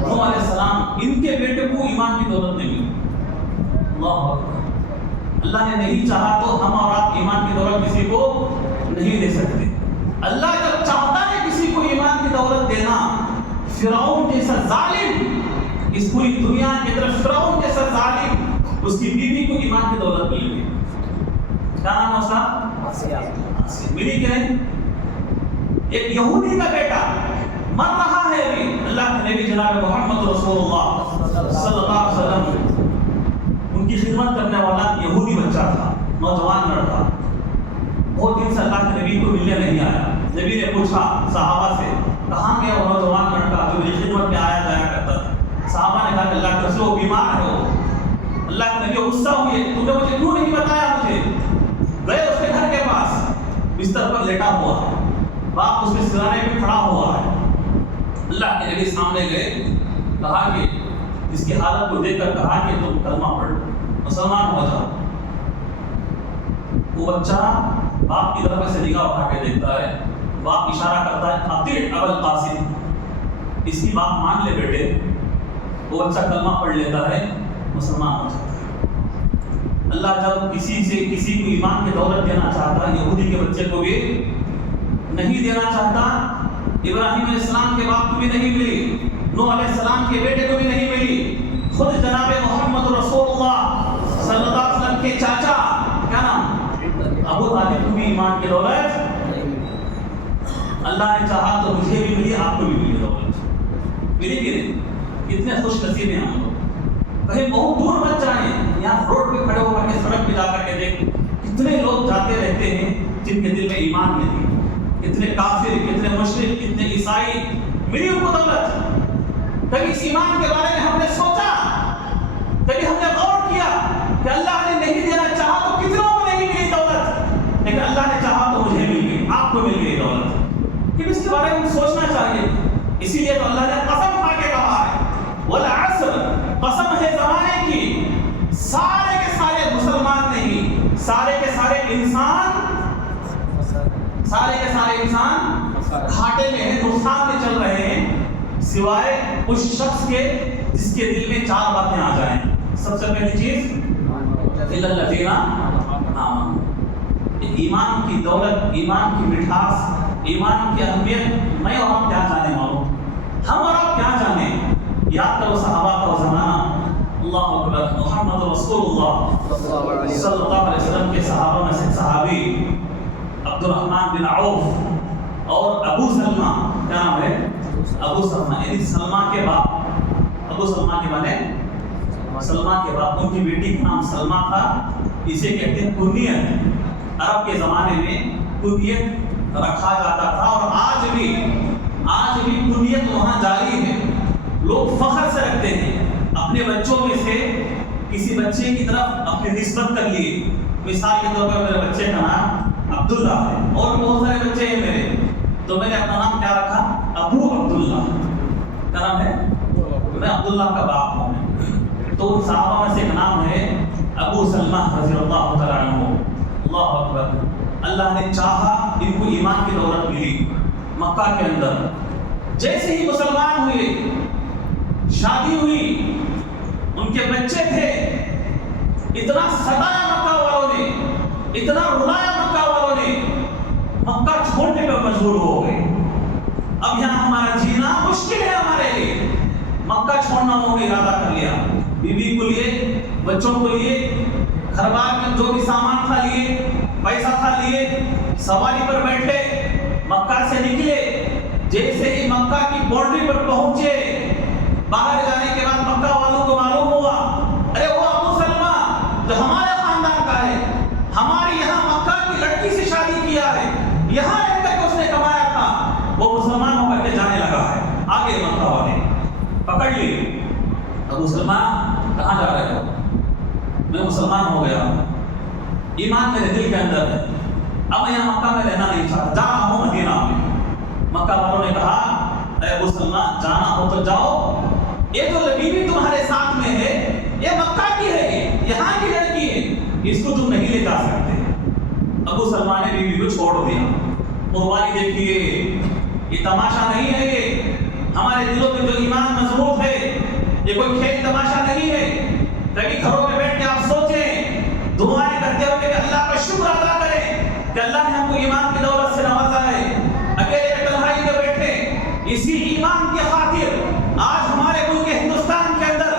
نوح علیہ السلام۔ ان کے بیٹے کو ایمان کی دولت نہیں ملی۔ اللہ اکبر۔ اللہ نے نہیں چاہا تو ہم اور آپ ایمان کی دولت کسی کو نہیں دے سکتے۔ اللہ جب چاہتا ہے کسی کو ایمان کی دولت دینا، فرعون جیسا ظالم، اس پوری دنیا کی طرف فرعون جیسا ظالم، اس کی بیوی کو ایمان کی دولت مل گئی۔ کیا نام ہے اس کا؟ ملی کہ نہیں؟ ایک یہودی کا بیٹا مر رہا ہے ابھی، اللہ کے نبی جناب محمد رسول اللہ صلی اللہ علیہ وسلم ان کی خدمت کرنے والا یہودی بچہ تھا، نوجوان لڑکا، بہت دن سے اللہ کے نبی کو ملنے نہیں آیا۔ نبی نے پوچھا صحابہ سے، کہاں گیا وہ نوجوان لڑکا جو میری خدمت میں آیا جایا کرتا تھا؟ صحابہ نے کہا کہ اللہ کے رسول وہ بیمار ہے، وہ اللہ کے نبی غصہ ہوئے، تم نے مجھے کیوں نہیں بتایا؟ مجھے گئے اس کے گھر کے پاس، بستر پر لیٹا ہوا ہے، باپ اس کے سرانے پہ کھڑا ہوا ہے۔ اللہ کے نبی سامنے گئے، کہا کہ اس کی حالت کو دیکھ کر کہا کہ تم کلمہ پڑھ مسلمان ہو جاؤ۔ وہ بچہ باپ کی طرف سے نگاہ اٹھا کے دیکھتا ہے، باپ اشارہ کرتا ہے اطیع ابا القاسم، اس کی بات مان لے بیٹے۔ وہ بچہ کلمہ پڑھ لیتا ہے، مسلمان ہو جاتا ہے۔ اللہ جب کسی کو ایمان کی دولت دینا چاہتا، یہودی کے بچے کو بھی نہیں دینا چاہتا، ابراہیم علیہ السلام کے باپ کو بھی نہیں ملی، نوح علیہ السلام کے بیٹے کو بھی نہیں ملی، خود جناب محمد رسول اللہ صلی اللہ علیہ وسلم کے چاچا کیا نام ابو طالب کو بھی ایمان کی دولت اللہ نے چاہا تو مجھے بھی ملی، آپ کو بھی ملی دولت، ملی کہ نہیں؟ کتنے خوش نصیب ہیں ہم لوگ۔ کہیں بہت دور مت جائیں، یہاں روڈ پہ کھڑے ہو کر کے سڑک پہ جا کر کے دیکھ کتنے لوگ جاتے رہتے ہیں جن کے دل میں ایمان نہیں، کتنے کافر، کتنے مشرک، کتنے عیسائی، ملی ان کو دولت۔ کبھی اس ایمان کے بارے میں ہم نے سوچا، کبھی ہم نے غور کیا کہ اللہ نے نہیں دینا چاہا تو کتنوں کو نہیں ملی دولت، لیکن اللہ نے چاہا تو مجھے مل گئی، آپ کو مل گئی دولت۔ کہ اس کے بارے میں سوچنا چاہیے۔ اسی لیے تو اللہ نے قسم کھا کے کہا ہے والعصر، قسم ہے زمانے کی، سارے کے سارے مسلمان نہیں، سارے کے سارے انسان گھاٹے میں ہیں، نقصان میں چل رہے ہیں، سوائے اس شخص کے جس کے دل میں چار باتیں آ جائیں۔ سب سے پہلی چیز الا الذین آمنوا، ایمان کی دولت، ایمان کی مٹھاس، ایمان کی اہمیت میں اور آپ کیا جانے والوں، ہم اور آپ کیا جانے۔ یاد کرو صحابہ کا زمانہ، اللہ اکبر، محمد رسول اللہ صلی اللہ علیہ وسلم کے صحابہ میں سے صحابی عبد الرحمن بن عوف اور ابو سلمہ، کیا نام ہے؟ ابو سلمہ، یعنی سلمہ کے باپ، ابو سلمہ کے بنے سلمہ کے باپ، ان کی بیٹی کا نام سلمہ تھا، اسے کہتے ہیں کنیت۔ عرب کے زمانے میں کنیت رکھا جاتا تھا، اور آج بھی کنیت وہاں جاری ہے، لوگ فخر سے رکھتے ہیں اپنے بچوں میں سے کسی بچے کی طرف اپنی نسبت کر لیے۔ مثال کے طور پر میرے بچے کا نام عبداللہ ہے، اور بہت سارے بچے ہیں میرے، تو میں نے اپنا نام کیا رکھا؟ ابو عبداللہ۔ کیا نام ہے؟ میں عبداللہ کا باپ ہوں۔ تو ان صحابہ میں سے ایک نام ہے ابو سلمہ رضی اللہ تعالیٰ عنہ۔ اللہ اکبر، اللہ نے چاہا ان کو ایمان کی دولت ملی مکہ کے اندر۔ جیسے ہی مسلمان ہوئے، شادی ہوئی، ان کے بچے تھے، اتنا ستایا مکہ والوں نے، اتنا رلایا مکہ والوں نے، مکہ چھوڑنے پر مجبور ہو گئے۔ اب یہاں ہمارا جینا مشکل ہے ہمارے لیے، مکہ چھوڑنا انہوں نے ارادہ کر لیا، بیوی کو لیے، بچوں کو لیے، گھر بار میں جو بھی سامان تھا لیے، پیسہ تھا لیے، سواری پر بیٹھے، مکہ سے نکلے۔ جیسے ہی مکہ کی باؤنڈری پر پہنچے، باہر جانے کے بعد مکہ والوں کو معلوم ہوا، ارے وہ ابو سلمہ جو ہمارے خاندان کا ہے، ہماری یہاں مکہ کی لڑکی سے شادی کیا ہے، یہاں رہ کر کے اس نے کمایا تھا، وہ مسلمان ہو کر کے جانے لگا ہے۔ آگے مکہ والے پکڑ لیے، ابو سلمہ کہاں جا رہے ہو؟ میں مسلمان ہو گیا، ایمان میرے دل کے اندر ہے، اب میں یہاں مکہ میں رہنا نہیں چاہتا، جا رہا ہوں مدینہ میں۔ مکہ والوں نے کہا اے ابو سلمہ جانا ہو تو جاؤ، یہ جو بیوی تمہارے ساتھ میں ہے یہ مکہ کی ہے، یہاں کی لڑکی ہے، اس کو تم نہیں لے جا سکتے۔ ابو سلمہ نے بیوی کو چھوڑ دیا۔ قربانی دیکھیے، یہ تماشا نہیں ہے، یہ ہمارے دلوں میں جو ایمان مضبوط ہے، یہ کوئی کھیل تماشا نہیں ہے۔ کبھی گھروں میں بیٹھ کے آپ سوچیں، دعائیں کرتے ہوئے کہ اللہ کا شکر ادا کریں کہ اللہ نے ہم کو ایمان کی دولت سے نوازا ہے۔ اکیلے تنہائی میں بیٹھے، اسی ایمان کی خاطر آج ہمارے ملک ہندوستان کے اندر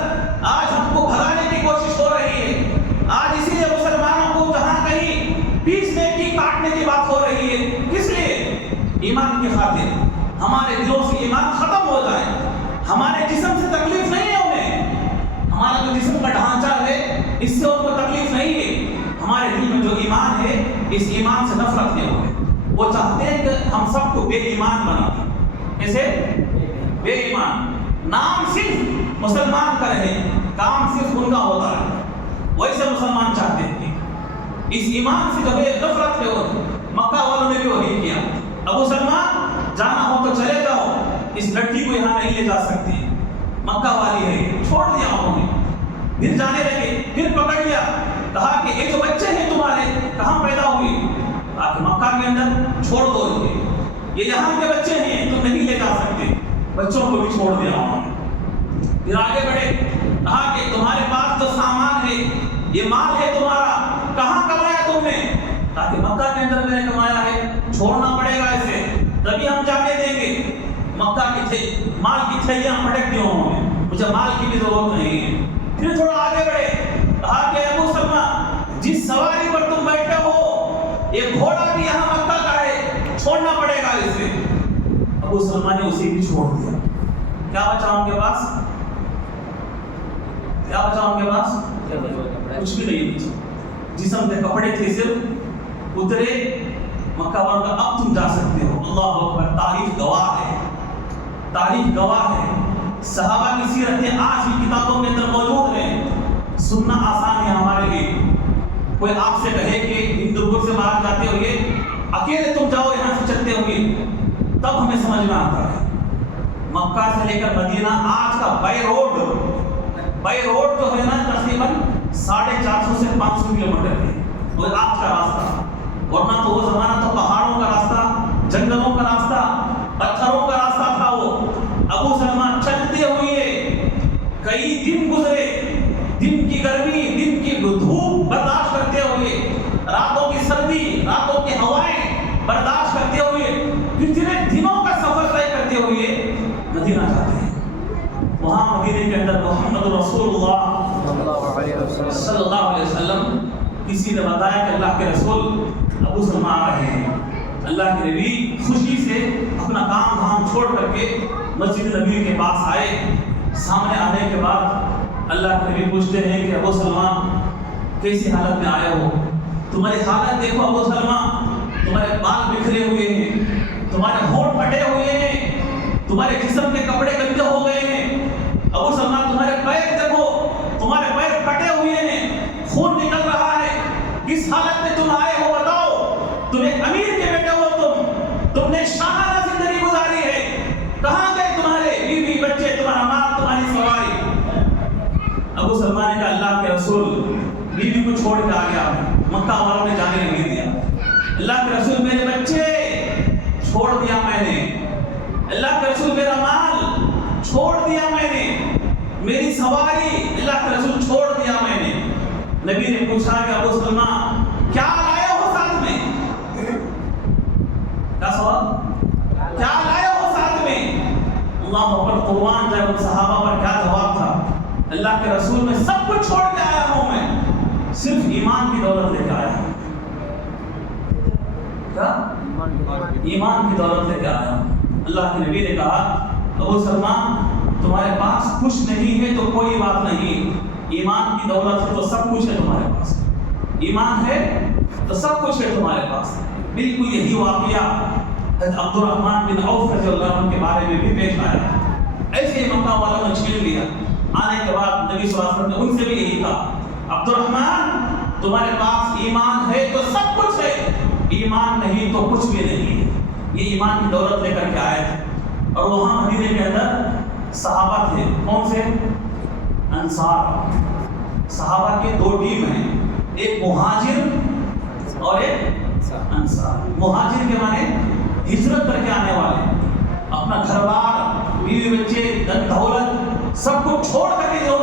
آج ہم کو بھگانے کی کوشش ہو رہی ہے۔ آج اسی لیے مسلمانوں کو جہاں کہیں پیسنے کی، کاٹنے کی بات ہو رہی ہے، کس لیے؟ ایمان کی خاطر۔ ہمارے دلوں سے ایمان ختم ہو جائے، ہمارے جسم سے تکلیف نہیں ہے انہیں، ہمارا جو جسم کا ڈھانچہ ہے اس سے ان کو تکلیف نہیں ہے، ہمارے دل میں جو ایمان ہے اس ایمان سے نفرت نہیں ہوئے۔ وہ چاہتے ہیں کہ ہم سب کو بے ایمان بنا دیں۔ کیسے؟ بے ایمان، نام صرف مسلمان کا رہے، کام صرف ان کا ہوتا ہے، ویسے مسلمان چاہتے ہیں۔ اس ایمان سے جو بے نفرت ہے، مکہ والوں نے بھی وہی کیا۔ ابو سلمہ جانا ہو تو چلے جاؤ، اس لڑکی کو یہاں نہیں لے جا سکتے، مکہ والی ہے، چھوڑ دیا انہوں نے۔ پھر جانے لگے، پھر پکڑ لیا، کہا کہ یہ جو بچے ہیں تمہارے کہاں پیدا ہوئی؟ مکہ کے اندر چھوڑ دو، یہ یہاں کے بچے ہیں، تم نہیں لے جا سکتے۔ بچوں کو بھی چھوڑ دیا انہوں نے۔ پھر آگے بڑھے، کہا کہ تمہارے پاس جو سامان ہے یہ مال ہے تمہارا، کہاں کمایا تم نے؟ تاکہ مکہ کے اندر میں نے کمایا ہے، چھوڑنا پڑے گا اسے تبھی ہم جانے دیں گے۔ مکہ کی مال کی تھیلیاں پٹک دی انہوں نے، مجھے مال کی بھی ضرورت نہیں ہے۔ پھر تھوڑا آگے بڑھے، کہا کہ ابو سلمہ جس سواری پر تم بیٹھے ہو یہ گھوڑا بھی یہاں مکہ کا ہے، چھوڑنا پڑے گا اسے۔ ابو سلمہ نے اسے بھی چھوڑ دیا۔ کیا بچا ان کے پاس؟ کیا بچا ان کے پاس؟ کچھ بھی نہیں۔ جسم کے کپڑے تھے صرف، اترے مکہ والوں کا اب تم جا سکتے ہو۔ اللہ اکبر، تاریخ گواہ ہے، تاریخ گواہ ہے۔ صحابہ کی سیرتیں آج بھی کتابوں کے اندر موجود ہیں، سننا آسان ہے ہمارے لیے۔ کوئی آپ سے کہے کہ ہندوپور سے باہر جاتے ہوئے اکیلے تم جاؤ یہاں سے چلتے ہوئے، تب ہمیں سمجھ میں آتا ہے۔ مکہ سے لے کر مدینہ آج کا بائی روڈ جو ہے نا تقریباً 450 سے 500 کلومیٹر ہے وہ آج کا راستہ، ورنہ تو وہ زمانہ تو پہاڑوں کا راستہ، جنگلوں کا راستہ، پتھروں کا راستہ تھا۔ وہ ابو سلمہ چلتے ہوئے کئی دن گزرے، دن کی گرمی، دن کی دھوپ برداشت کرتے ہوئے، راتوں کی سردی، راتوں کی ہوائیں برداشت کرتے ہوئے، کتنے دنوں کا سفر طے کرتے ہوئے مدینہ جاتے ہیں۔ وہاں مدینے کے اندر محمد رسول اللہ صلی اللہ علیہ وسلم، کسی نے بتایا کہ اللہ کے رسول ابو سلمہ آ رہے ہیں۔ اللہ کے نبی خوشی سے اپنا کام دھام چھوڑ کر کے مسجد نبی کے پاس آئے۔ سامنے آنے کے بعد اللہ کے نبی پوچھتے ہیں کہ ابو سلمہ کیسی حالت میں آئے ہو؟ تمہاری حالت دیکھو ابو سلمہ، تمہارے بال بکھرے ہوئے ہیں، تمہارے ہونٹ پھٹے ہوئے ہیں، تمہارے جسم کے کپڑے گندے ہو گئے ہیں۔ ابو سلمہ تمہارے پیر دیکھو، تمہارے پیر پھٹے ہوئے ہیں، خون نکل رہا ہے، کس حالت میں تم آئے ہو بتاؤ؟ تم ایک امیر کے بیٹے ہو، تم نے شاہانہ زندگی گزاری ہے، کہاں گئے تمہارے بیوی بچے، تمہارا مال، تمہاری سواری؟ ابو سلمہ نے کہا اللہ کے رسول بیوی کو چھوڑ کے آ گیا، مکہ والوں نے جانے نہیں دیا۔ اللہ کے رسول میرے بچے چھوڑ دیا میں نے، اللہ کے رسول میرا مال چھوڑ دیا میں نے، میری سواری اللہ کے رسول چھوڑ دیا میں نے۔ نبی نے پوچھا کہ ابو سلمہ کیا لائے ہو ساتھ میں؟ کیا سوال؟ کیا لائے ہو ساتھ میں؟ اللہ اکبر، قربان جائے ان صحابہ پر کیا جواب تھا۔ اللہ کے رسول میں سب کچھ چھوڑ کے آیا ہوں، میں صرف ایمان کی دولت لے کے آیا ہوں۔ کیا؟ ایمان کی دولت لے کے آیا ہوں۔ اللہ کے نبی نے کہا ابو سلمہ تمہارے پاس کچھ نہیں ہے تو کوئی بات نہیں، ایمان کی دولت ہے تو سب کچھ ہے تمہارے پاس، ایمان ہے تو سب کچھ ہے تمہارے پاس۔ بالکل یہی واقعہ حضرت عبد الرحمن بن عوف رضی اللہ عنہ کے بارے میں بھی پیش آیا۔ ایسے ہی مکہ والوں نے چھین لیا، آنے کے بعد نبی صلی اللہ علیہ وسلم نے ان سے بھی یہی کہا عبد الرحمن تمہارے پاس ایمان ہے تو سب کچھ ہے، ایمان نہیں تو کچھ بھی نہیں ہے۔ یہ ایمان کی دولت لے کر کے آئے تھے۔ اور وہاں مدینے کے اندر صحابہ تھے، کون سے؟ انصار۔ صحابہ کے دو ٹیم ہیں، ایک مہاجر اور ایک انصار۔ مہاجر کے معنی ہجرت کر کے آنے والے، اپنا گھر بار، بیوی بچے، دن دولت سب کو چھوڑ کر کے جو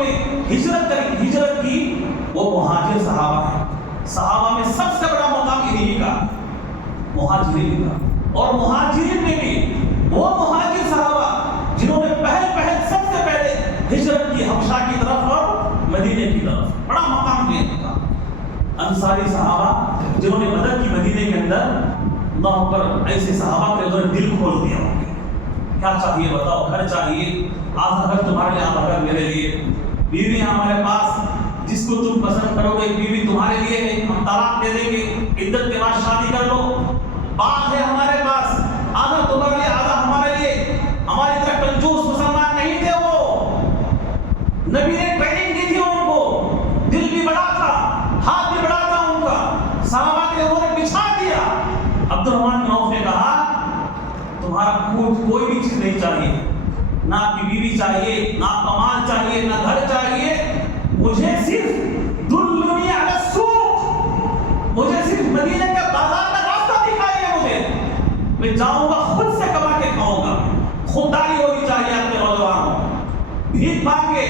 ہجرت کی وہ مہاجر صحابہ ہیں۔ صحابہ میں سب سے بڑا مقام انہی کا، مہاجرین کا۔ اور مہاجرین میں بھی وہ مہاجر صحابہ جنہوں نے پہل سب سے پہلے ہجرت کی حبشہ کی طرف اور مدینے کی طرف، بڑا مقام ہے ان کا۔ انصاری صحابہ جنہوں نے مدد کی مدینے کے اندر، اللہ پر ایسے صحابہ کے اندر دل کھول دیا ہوں گے۔ کیا چاہیے بتاؤ؟ گھر چاہیے، آدھا گھر تمہارے لیے، آدھا گھر میرے لیے، بیوی ہمارے پاس جس کو تم پسند کرو گے بیوی تمہارے لیے ہے، ہم طلاق دے دیں گے، عدت کے بعد شادی کر لو۔ بات ہے ہمارے پاس، آدھا تمہارے لیے آدھا ہمارے لیے۔ ہماری طرح کنجوس مسلمان نہیں تھے وہ، نبی نے ٹریننگ دی تھی ان کو، دل بھی بڑا تھا، ہاتھ بھی بڑا تھا ان کا، صحابہ کے لوگوں نے بچھا دیا۔ عبد الرحمن بن عوف نے کہا تمہارا کوئی بھی چیز نہیں چاہیے، نہ آپ کی بیوی چاہیے، نہ آپ کا مال چاہیے، نہ گھر چاہیے، مجھے صرف دلنی علی السوق، مجھے صرف مدینے کے بازار کا راستہ دکھائیے، میں جاؤں گا خود سے کما کے کھاؤں گا۔ خودداری ہونی چاہیے اپنے نوجوانوں، بھیک مانگ کے،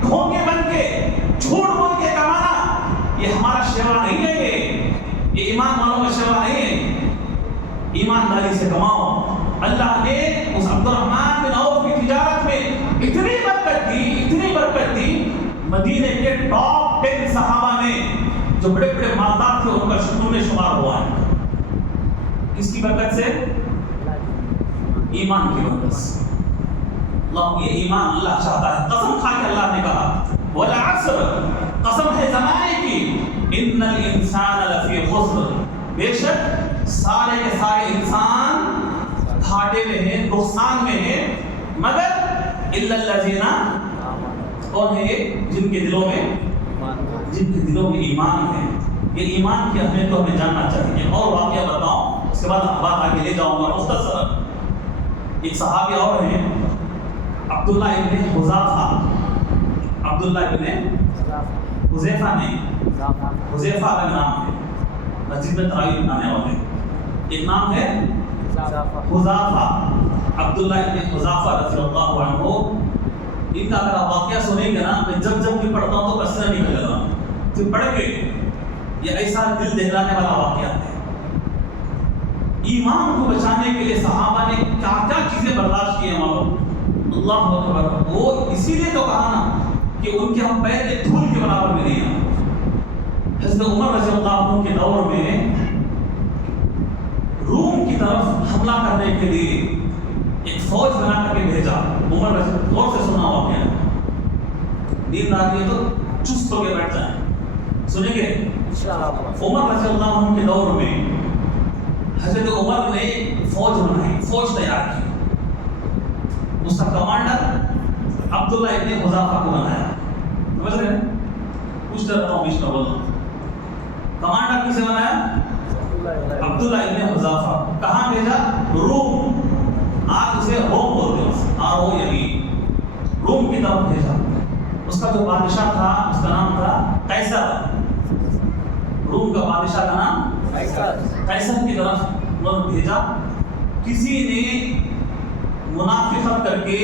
ڈھونگے بن کے، جھوٹ بول کے کمانا ایمانداری سے کماؤ. اللہ نے اس عبد الرحمن بن عوف کی تجارت میں اتنی برکت دی, مدینے کے ٹاپ 10 صحابہ میں جو بڑے بڑے مالدار تھے ان کا میں شمار ہوا ہے. کس کی برکت سے؟ ایمان کی برکت سے. اللہ, یہ ایمان اللہ چاہتا ہے. قسم کھا کے اللہ نے کہا والعصر, قسم ہے زمانے کی, ان الانسان لفی خسر, بے شک سارے کے سارے انسان گھاٹے میں ہیں, نقصان میں ہیں, مگر الا الذین, کون ہے جن کے دلوں میں ایمان ہے. یہ ایمان کی اہمیت کو ہمیں جاننا چاہیے. اور واقعہ بتاؤں, اس کے بعد بات آگے لے جاؤں گا مختصر. ایک صحابی اور ہیں عبداللہ ابن حذیفہ. عبداللہ ابن حذیفہ نہیں, حذیفہ کا نام ہے, مسجد میں تراویح پڑھانے والے. ایک نام ہے حذیفہ, عبداللہ ابن حذیفہ رضی اللہ عنہ. ان کا اگر آپ واقعہ سنیں گے نا, میں جب بھی پڑھتا ہوں تو پسینہ نکل جاتا ہوں. پھر پڑھ کے یہ ایسا دل دہلانے والا واقعہ ہے. ایمان کو بچانے کے لیے صحابہ نے کیا کیا چیزیں برداشت کی ہیں معلوم. اللہ اکبر. وہ اسی لیے تو کہا نا کہ ان کے ہم پیر ایک دھول کے برابر بھی نہیں ہیں. حضرت عمر رضی اللہ عنہ کے دور میں روم کی طرف حملہ کرنے کے لیے ایک فوج بنا کر کے بھیجا. عمر رضی غور سے سنا ہوا کیا, نیند آ رہی ہے تو چست ہو کے بیٹھ جائیں, سنیں گے. عمر رضی اللہ عنہ کے دور میں حضرت عمر نے فوج بنائی, فوج تیار کی. اس کا کمانڈر عبداللہ ابن حذیفہ کو بنایا. سمجھ رہے ہیں, کچھ رہتا ہوں بیچ میں بولنا. کمانڈر کسے بنایا؟ عبداللہ ابن حذیفہ. کہاں بھیجا؟ روم. آج اسے روم بولتے ہیں, روم کی طرف بھیجا. اس کا جو بادشاہ تھا اس کا نام تھا قیصر. روم کا بادشاہ کا نام قیصر کی طرف انہوں نے بھیجا. کسی نے منافقت کر کے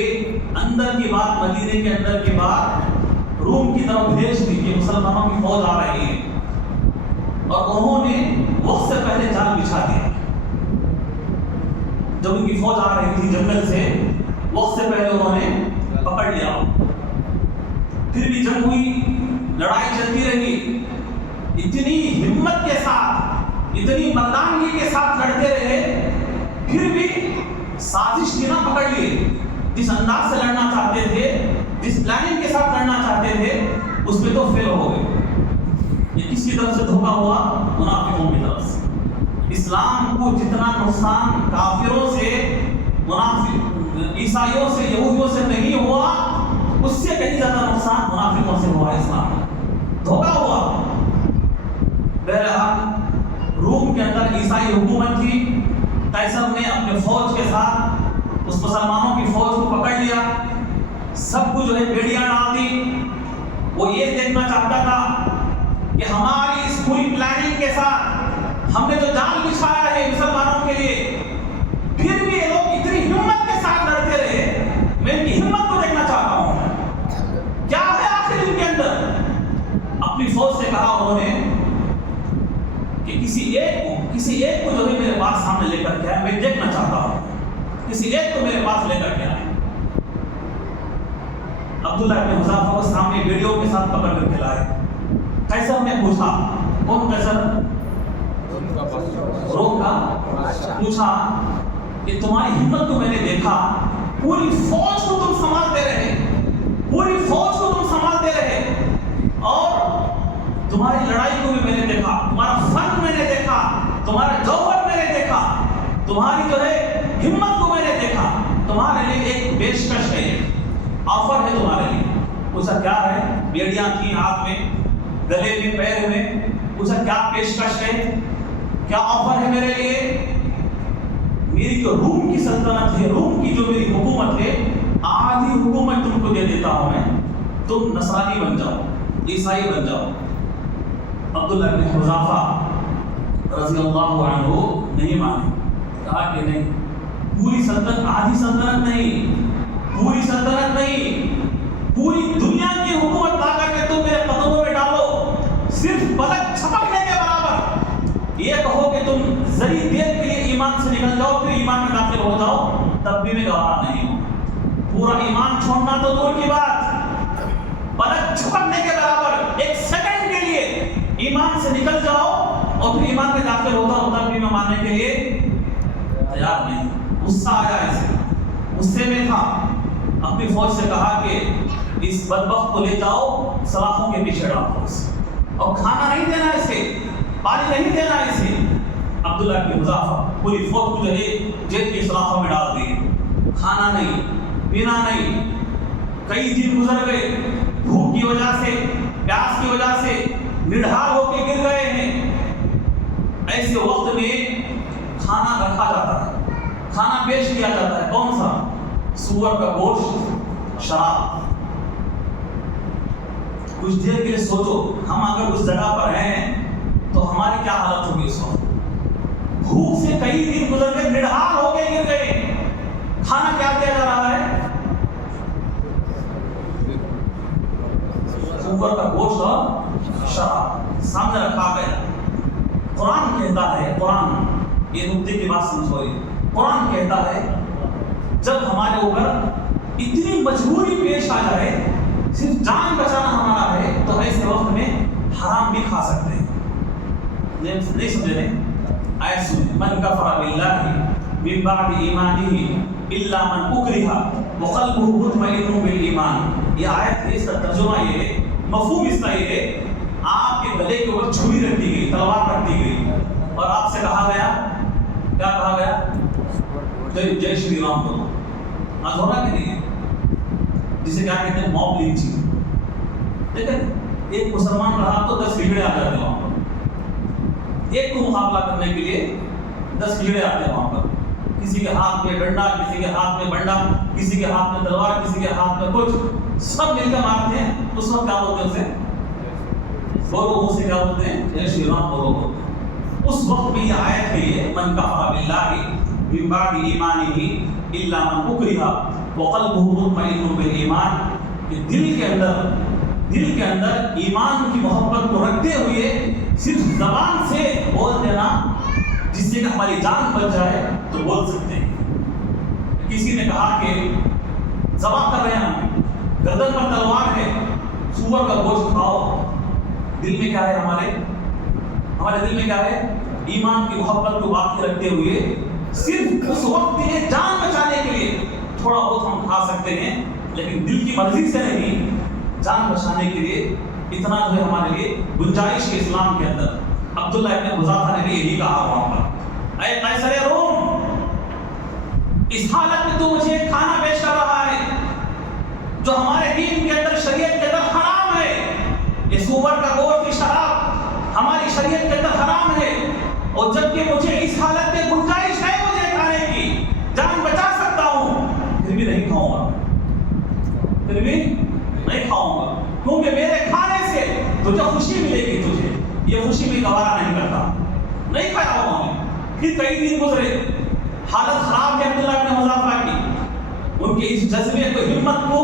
اندر کی بات, مدینے کے اندر کی بات روم کی طرف بھیج دی کہ مسلمانوں کی فوج آ رہی ہے, اور انہوں نے وقت سے پہلے جال بچھا دیا. جب ان کی فوج آ رہی تھی جنگل سے, وقت سے پہلے انہوں نے پکڑ لیا. پھر بھی جنگ ہوئی, لڑائی چلتی رہی. اتنی ہمت کے ساتھ, اتنی مردانگی کے ساتھ لڑتے رہے, پھر بھی سازش کی نہ پکڑ لیے. جس انداز سے لڑنا چاہتے تھے, جس پلاننگ کے ساتھ لڑنا چاہتے تھے, اس پہ تو فیل ہو گئے. یہ کس کی طرف سے دھوکہ ہوا؟ منافقوں کی طرف سے. اسلام کو جتنا نقصان کافروں سے, عیسائیوں سے, یہودیوں سے نہیں ہوا, اس سے کہیں زیادہ نقصان منافقوں سے ہوا. اسلام دھوکہ ہوا. بہرحال روم کے اندر عیسائی حکومت تھی. قیصر نے اپنے فوج کے ساتھ اس مسلمانوں کی فوج کو پکڑ لیا. سب کو جو ہے بیڑیاں ڈال دی. وہ یہ دیکھنا چاہتا تھا کہ ہماری اس پوری پلاننگ کے ساتھ ہم نے جو جال بچھایا ہے مسلمانوں کے لیے, پھر بھی یہ لوگ اتنی ہمت کے ساتھ لڑتے رہے. میں ان کی ہمت کو دیکھنا چاہتا ہوں, کیا ہے آخر ان کے اندر. اپنی فوج سے کہا انہوں نے کہ کسی ایک کو جو ہے میرے پاس سامنے لے کر کے آئے, میں دیکھنا چاہتا ہوں. کسی ایک کو میرے پاس لے کر کے آئے. عبداللہ ابن حذیفہ کو سامنے ویڈیو کے ساتھ پکڑ کر کے لائے. قیصر نے پوچھا, کون قیصر؟ روم کا. پوچھا کہ تمہاری ہمت کو میں نے دیکھا, پوری فوج کو تم سنبھالتے رہے, پوری فوج کو تم سنبھالتے رہے, اور تمہاری لڑائی کو بھی میں نے دیکھا, تمہارا فن میں نے دیکھا, تمہارا جوہر میں نے دیکھا, تمہاری جو ہے ہمت کو میں نے دیکھا. تمہارے لیے ایک پیشکش ہے, آفر ہے تمہارے لیے. پوچھا کیا ہے؟ بیڑیاں تھیں ہاتھ میں, گلے میں, پیر میں. پوچھا کیا پیشکش ہے, کیا آفر ہے میرے لیے؟ میری جو روم کی سلطنت ہے, روم کی جو میری حکومت ہے, آدھی حکومت تم کو دے دیتا ہوں میں, تم نصرانی بن جاؤ, عیسائی بن جاؤ. عبداللہ بن حذیفہ رضی اللہ عنہ نہیں مانے. کہا کہ نہیں, پوری سلطنت, آدھی سلطنت نہیں, پوری سلطنت نہیں, پوری دنیا کی حکومت لا کر کے تم میرے قدموں میں ڈالو, صرف پلک چھپکنے کے برابر. یہ کہو کہ تم ذری دیر کے لیے ایمان سے نکل جاؤ پھر ایمان میں داخل ہو جاؤ، تب بھی میں گوارا نہیں ہوں۔ پورا ایمان چھوڑنا تو دور کی بات، پلک جھپکنے کے برابر ایک سیکنڈ کے لیے ایمان سے نکل جاؤ اور پھر ایمان میں داخل ہوتا ہوں تب بھی میں ماننے کے لیے تیار نہیں۔ غصہ آیا اسے، غصے میں تھا، اپنی فوج سے کہا کہ اس بدبخت کو لے جاؤ سلاخوں کے پیچھے ڈالو اور کھانا نہیں دینا اسے، پانی نہیں دینا اسے۔ عبداللہ بن حذافہ پوری فوج کو جو ہے جیل کی سلاخوں میں ڈال دیے، کھانا نہیں، پینا نہیں، کئی دن گزر گئے، بھوک کی وجہ سے، پیاس کی وجہ سے نڈھال ہو کے گر گئے ہیں۔ ایسے وقت میں کھانا رکھا جاتا ہے، کھانا پیش کیا جاتا ہے، کون سا؟ سور کا گوشت، شراب۔ کچھ دیر کے لیے سوچو، ہم اگر اس جگہ پر ہیں تو ہماری کیا حالت ہوگی اس وقت؟ بھوک سے کئی دن گزر گئے، نڈھال ہو کے گر گئے، کھانا کیا دیا جا رہا ہے؟ سور کا گوشت اور شراب سامنے رکھا گیا۔ قرآن کہتا ہے، قرآن، یہ نقطے کی بات سمجھو، قرآن کہتا ہے جب ہمارے اوپر اتنی مجبوری پیش آ جائے، صرف جان بچانا ہمارا ہے، تو ایسے وقت میں حرام بھی کھا سکتے ہیں۔ نہیں سمجھے نہیں؟ آیت سنیں، من کفر باللہ من بعد ایمانہ الا من اکرہ وقلبہ مطمئن بالایمان۔ یہ آیت ہے، اس کا ترجمہ یہ ہے، مفہوم اس کا یہ ہے، آپ کے گلے کے اوپر چھری رکھ دی گئی، تلوار رکھ دی گئی اور آپ سے کہا گیا، کیا کہا گیا؟ جے شری رام بولو۔ آج ہو رہا کہ نہیں ہے؟ جسے کیا کہتے ہیں؟ Mob lynching. دیکھیں، ایک مسلمان رہا تو 10 بگڑے آ جاتے ہیں وہاں پر، ایک کو مقابلہ کرنے کے لیے 10 بگڑے آتے ہیں وہاں پر، کسی کے ہاتھ میں ڈنڈا، کسی کے ہاتھ میں بنڈا، کسی کے ہاتھ میں تلوار، کسی کے ہاتھ میں کچھ، سب مل کر مارتے ہیں۔ اس وقت کیا بولتے ہیں اسے؟ بولو، اسے کیا بولتے ہیں؟ جے شری رام بولو بولتے ہیں۔ اس وقت میں یہ آیت ہے، یہ من کفر باللہ من بعد ایمانہ الا من اکرہ وقلبہ مطمئن بالایمان، کہ دل کے اندر ایمان کی محبت کو رکھتے ہوئے صرف زبان سے بول دینا جس سے کہ ہماری جان بچ جائے تو بول سکتے ہیں۔ کسی نے کہا کہ ذبح کر رہے ہیں ہم، گردن پر تلوار ہے، سور کا گوشت کھاؤ، دل میں کیا ہے؟ ہمارے دل میں کیا ہے؟ ایمان کی محبت کو باقی رکھتے ہوئے صرف اس وقت کے لیے، جان بچانے کے لیے تھوڑا بہت ہم کھا سکتے ہیں، لیکن دل کی مرضی سے نہیں، جان بچانے کے لیے اتنا جو ہے ہمارے لیے گنجائش کے اسلام کے اندر۔ عبداللہ ابن حذافہ نے بھی یہی کہا وہاں پر، اے قیصر روم، اس حالت میں تو مجھے کھانا پیش کر رہا ہے جو ہمارے دین کے اندر، شریعت کے اندر حرام ہے، یہ سور کا گوشت کی شراب ہماری شریعت کے اندر حرام ہے، اور جبکہ مجھے اس حالت میں گنجائش ہے مجھے کھانے کی، جان بچا سکتا ہوں، پھر بھی نہیں کھاؤں گا، پھر بھی نہیں کھاؤں گا، کیونکہ میرے کھانے سے تجھے خوشی ملے گی، تجھے یہ خوشی بھی گوارا نہیں کرتا، نہیں کھایا ہوا میں۔ پھر کئی دن گزرے، حالت خراب ہے عبداللہ بن حذافہ کی، ان کے اس جذبے کو، ہمت کو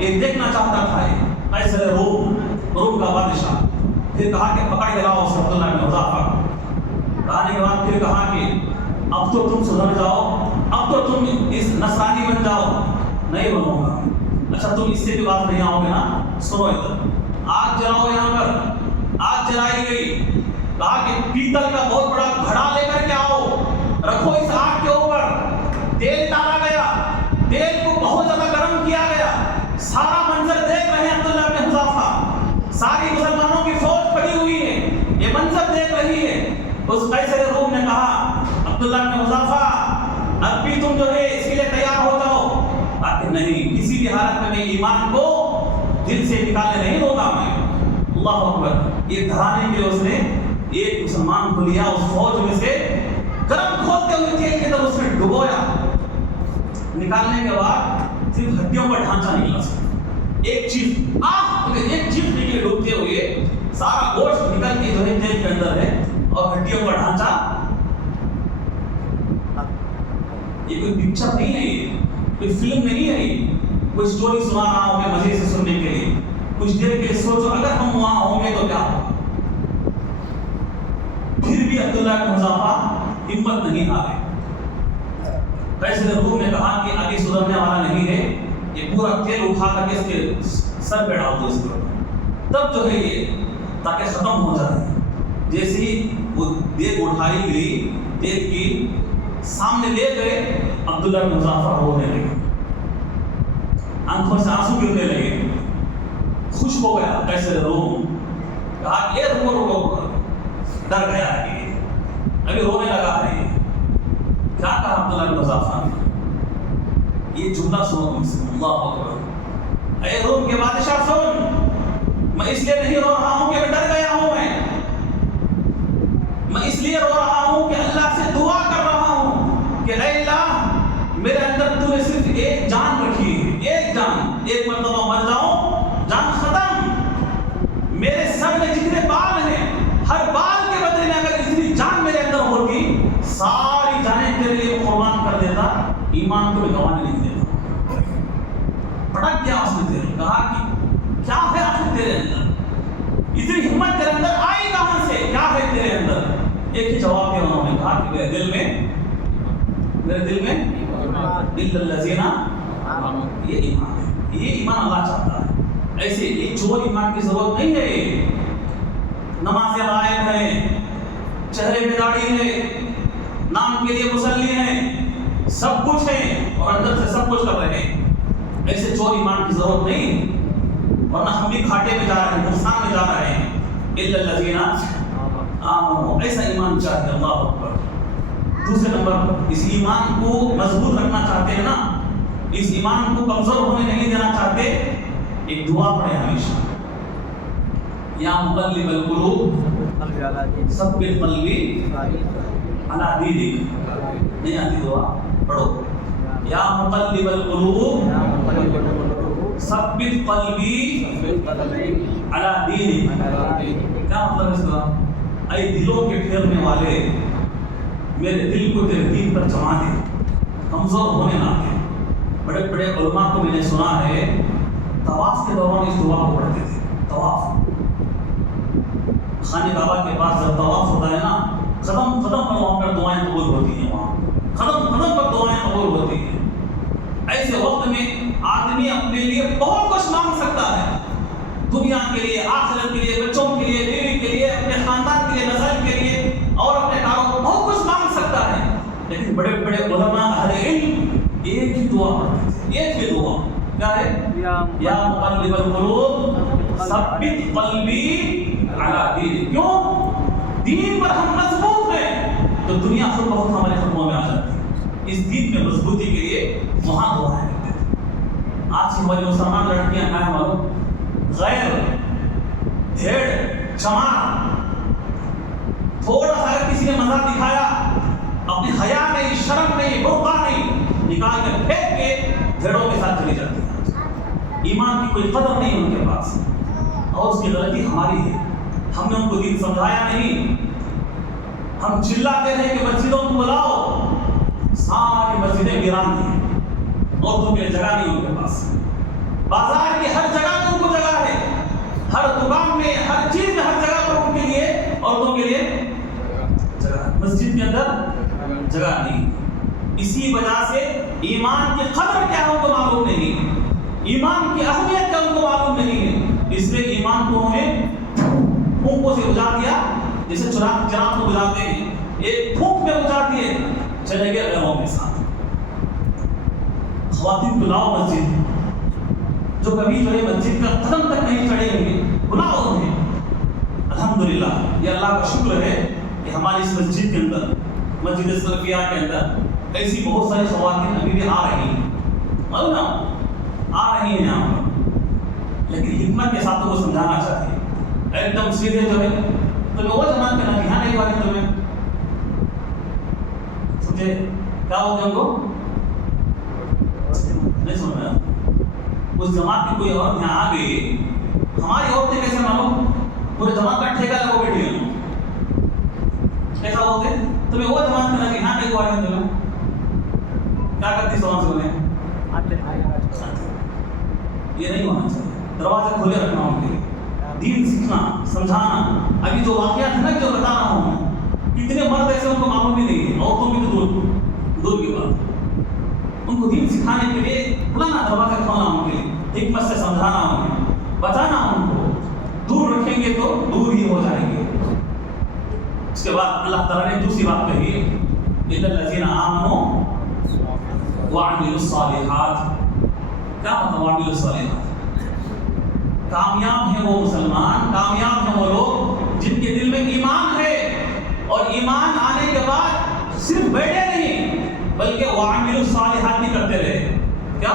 یہ دیکھنا چاہتا تھا قیصر روم کا بادشاہ۔ پھر کہا کہ پکڑ کے لاؤ عبداللہ بن حذافہ۔ کہنے کے بعد پھر کہا کہ اب تو تم سدھر جاؤ، اب تو تم اس نصرانی بن جاؤ۔ نہیں بنوں گا۔ اچھا تم اس سے بھی بات نہیں آؤ گے نا؟ سنو ادھر، آگ جلاؤ یہاں پر، آگ جلائی گئی، کہا کہ پیتل کا بہت بڑا گھڑا لے کر کے آؤ، رکھو اس آگ کے اوپر، تیل ڈالا گیا، تیل کو بہت زیادہ گرم کیا گیا، سارا منظر دیکھ رہے ہیں عبداللہ بن حذافہ، ساری مسلمانوں کی فوج کھڑی ہوئی ہے، یہ منظر دیکھ رہی ہے۔ اس قیصر روم نے کہا عبداللہ بن حذافہ اب بھی تم جو ہے اس کے لیے تیار ہو جاؤ، کہ نہیں، کسی بھی حالت میں میں ایمان کو دل سے نکالنے نہیں دوں گا میں۔ اللہ اکبر، یہ دھرانے کے لیے اس نے ایک مسلمان کو لیا اس فوج میں سے، گرم کھولتے ہوئے تیل کے اندر اس نے ڈبویا، نکالنے کے بعد صرف ہڈیوں کا ڈھانچہ نکلا، ایک چیز نکلے ڈوبتے ہوئے، سارا گوشت نکل کے جو ہے تیل کے اندر ہے اور ہڈیوں کا ڈھانچہ۔ یہ کوئی پکچر نہیں ہے، یہ کوئی فلم نہیں ہے، یہ کوئی سٹوری سنا رہا ہوں میں مزے سے سننے کے لیے۔ کچھ دیر کے لیے سوچو اگر ہم وہاں ہوں گے تو کیا ہوگا۔ پھر بھی عبداللہ بن حذافہ ہمت نہیں ہارے، قیصر روم نے کہا کہ ابھی سدھرنے والا نہیں ہے، یہ پورا تیل اٹھا کر کے اس کے سر پہ ڈال دو اس کو، تب جو ہے یہ تاکہ ختم ہو جائے۔ جیسے ہی وہ دیگ اٹھائی گئی، دیگ کی سامنے لے گئے، عبداللہ بن حذافہ رونے لگے، آنکھوں سے آنسو گرنے لگے، خوش ہو گیا قیصر روم، کہا کہ رکو رکو، ڈر گیا ہے یہ، ابھی رونے لگا ہے یہ۔ کیا کہا عبداللہ بن حذافہ نے؟ یہ جملہ سنو تم سے، اللہ اکبر، اے روم کے بادشاہ سن، میں اس لیے نہیں رو رہا ہوں کہ میں ڈر گیا ہوں، میں اس لیے رو رہا ہوں کہ اللہ سے دعا کر رہا ہوں کہ اے اللہ میرے اندر تو نے صرف ایک جان رکھی ہے، ایک جان، ایک مرتبہ مر جاؤں جان ختم، میرے سر میں جتنے بال ہیں ہر بال کے بدلے میں اگر اتنی جان میرے اندر ہوتی ساری جانیں تیرے لیے قربان کر دیتا، ایمان کو میں گنوانے نہیں دیتا۔ بھڑک گیا اس نے، تیرے کہا کہ کیا ہے آخر تیرے اندر، اتنی ہمت تیرے اندر آئی کہاں سے، کیا ہے تیرے اندر؟ ایک ہی جواب دیا انہوں نے، کہا کہ میرے دل میں الا الذین آمنوا، یہ ایمان ہے، یہ ایمان اللہ چاہتا ہے۔ ایسے یہ چور ایمان کی ضرورت نہیں ہے، نمازیں غائب ہیں، چہرے پہ داڑھی ہے، نام کے لیے مصلی ہیں، سب کچھ ہے اور اندر سے سب کچھ کر رہے ہیں، ایسے چور ایمان کی ضرورت نہیں، ورنہ ہم بھی گھاٹے میں جا رہے ہیں، نقصان میں جا رہے ہیں۔ الا الذین آمنوا، ایسا ایمان چاہتے ہیں، اللہ اکبر۔ دوسرے نمبر، اس ایمان کو مضبوط رکھنا چاہتے ہیں نا، اس ایمان کو کمزور ہونے نہیں دینا چاہتے، ایک دعا پڑھیں ہمیشہ، یا مقلب القلوب ثبت قلبی علی دینک، نہیں آتی دعا پڑھو، یا مقلب القلوب ثبت قلبی علی دینک۔ کیا مطلب ہے اس کا؟ اے دلوں کے پھیرنے والے، میرے دل کو تیرے دین پر جما دے، کمزور ہونے نہ دے۔ بڑے بڑے علماء کو میں نے سنا ہے طواف کے دوران اس دعا کو پڑھتے تھے، طواف، خانہ کعبہ کے پاس جب طواف ہوتا ہے نا، قدم قدم پر وہاں پر دعائیں قبول ہوتی ہیں، وہاں قدم قدم پر دعائیں قبول ہوتی ہیں۔ ایسے وقت میں آدمی اپنے لیے بہت کچھ مانگ سکتا ہے، دنیا کے لیے، آخرت کے لیے، بچوں کے لیے، بیوی کے لیے، اپنے خاندان کے لیے، نسل کے لیے اور اپنے کاروبار، بہت کچھ مانگ سکتا ہے، لیکن بڑے بڑے علماء اہل علم ایک ہی دعا پڑھتے تھے، ایک ہی دعا، کیا ہے؟ یا مقلب القلوب ثبت قلبی علی دینک۔ کیوں؟ دین پر ہم مضبوط ہیں تو دنیا خود بہت ہمارے قدموں میں آ جاتی ہے، اس دین میں مضبوطی کے لیے وہاں دعائیں کرتے تھے۔ آج کی ہماری مسلمان لڑکیاں ہیں ہمارے غیر بھیڑ چمار، تھوڑا سا کسی نے مزہ دکھایا، اپنی حیا نہیں، شرم نہیں، برقع نہیں، نکال کر پھینک کے بھیڑوں کے ساتھ چلی جاتی ہے۔ ایمان کی کوئی قدر نہیں ان کے پاس، اور اس کی غلطی ہماری ہے، ہم نے ان کو دین سمجھایا نہیں۔ ہم چلاتے رہے کہ مسجدوں کو بلاؤ، ساری مسجدیں ویران ہیں، عورتوں کے لیے جگہ نہیں ان کے پاس، بازار کی ہر جگہ میں ان کو جگہ ہے، ہر دکان میں، ہر چیز میں، ہر جگہ پر ان کے لیے، عورتوں کے لیے جگہ، مسجد کے اندر جگہ نہیں۔ اسی وجہ سے ایمان کی قدر کیا ہے ان کو معلوم نہیں، ایمان کی اہمیت کیا ان کو معلوم نہیں ہے، اس لیے ایمان کو انہوں نے پھونکوں سے بجھا دیا، جیسے چراغ کو بجھاتے ہیں، ایک پھونک میں بجھا دیے، چلے گئے غیروں کے ساتھ۔ خواتین کو لاؤ مسجد، جو کبھی جو ہے مسجد کا قدم تک نہیں چڑھے ہوئے، بلاؤ انہیں۔ الحمدللہ، یہ اللہ کا شکر ہے کہ ہماری اس مسجد کے اندر، مسجد سلفیہ کے اندر ایسی بہت ساری خواتین ابھی بھی آ رہی ہیں، معلوم نا، آ رہی ہیں یہاں پر، لیکن حکمت کے ساتھ وہ سمجھانا چاہیے، ایک دم سیدھے جو ہے تمہیں وہ جماعت کے نام یہاں نہیں والے، تمہیں سمجھے کیا ہو گیا ان کو نہیں سن رہے، اس جماعت کی کوئی عورت یہاں آ گئی، ہماری عورتیں کیسے معلوم، پورے جماعت کا ٹھیکہ لگو بیٹھی ہیں، کیسا ہو گئے تمہیں وہ جماعت کے نام یہاں نہیں والے، تمہیں کیا کرتی سوال سے انہیں، یہ نہیں ہونا چاہیے، دروازے کھلے رکھنا ان کے لیے، دین سیکھنا، سمجھانا۔ ابھی جو واقعات ہیں نا جو بتا رہا ہوں میں، کتنے مرد ایسے ان کو معلوم بھی نہیں ہے، عورتوں بھی تو دور کی بات، ان کو دین سکھانے کے لیے کھلانا دروازے کھولنا ان کے لیے، حکمت سے سمجھانا انہیں، بتانا ان کو، دور رکھیں گے تو دور ہی ہو جائیں گے۔ اس کے بعد اللہ تعالیٰ نے دوسری بات کہی، اِنَّ الَّذِينَ آمَنُوا وَعَمِلُوا الصَّالِحَاتِ۔ کیا مطلب وَعَمِلُوا الصَّالِحَاتِ؟ کامیاب ہیں وہ مسلمان، کامیاب ہیں وہ لوگ جن کے دل میں ایمان ہے، اور ایمان آنے کے بعد صرف بیٹھے نہیں بلکہ وَعَمِلُوا الصَّالِحَاتِ بھی کرتے رہے۔ کیا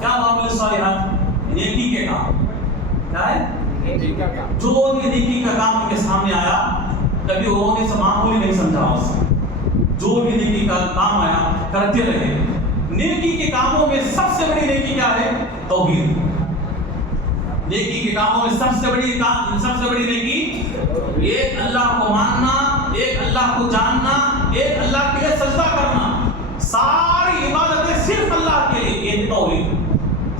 وَعَمِلُوا الصَّالِحَاتِ؟ نیکی کے کام۔ کیا ہے؟ جو بھی نیکی کا کام ان کے سامنے آیا، کبھی انہوں نے اسے معمولی نہیں سمجھا، اسے جو بھی نیکی کا کام آیا کرتے رہے۔ نیکی کے کاموں میں سب سے بڑی نیکی کیا ہے؟ توحید۔ نیکی کے کاموں میں سب سے بڑی نیکی ایک اللہ کو ماننا، ایک اللہ کو جاننا، ایک اللہ کے لیے سجدہ کرنا، ساری عبادتیں صرف اللہ کے لیے، یہ توحید۔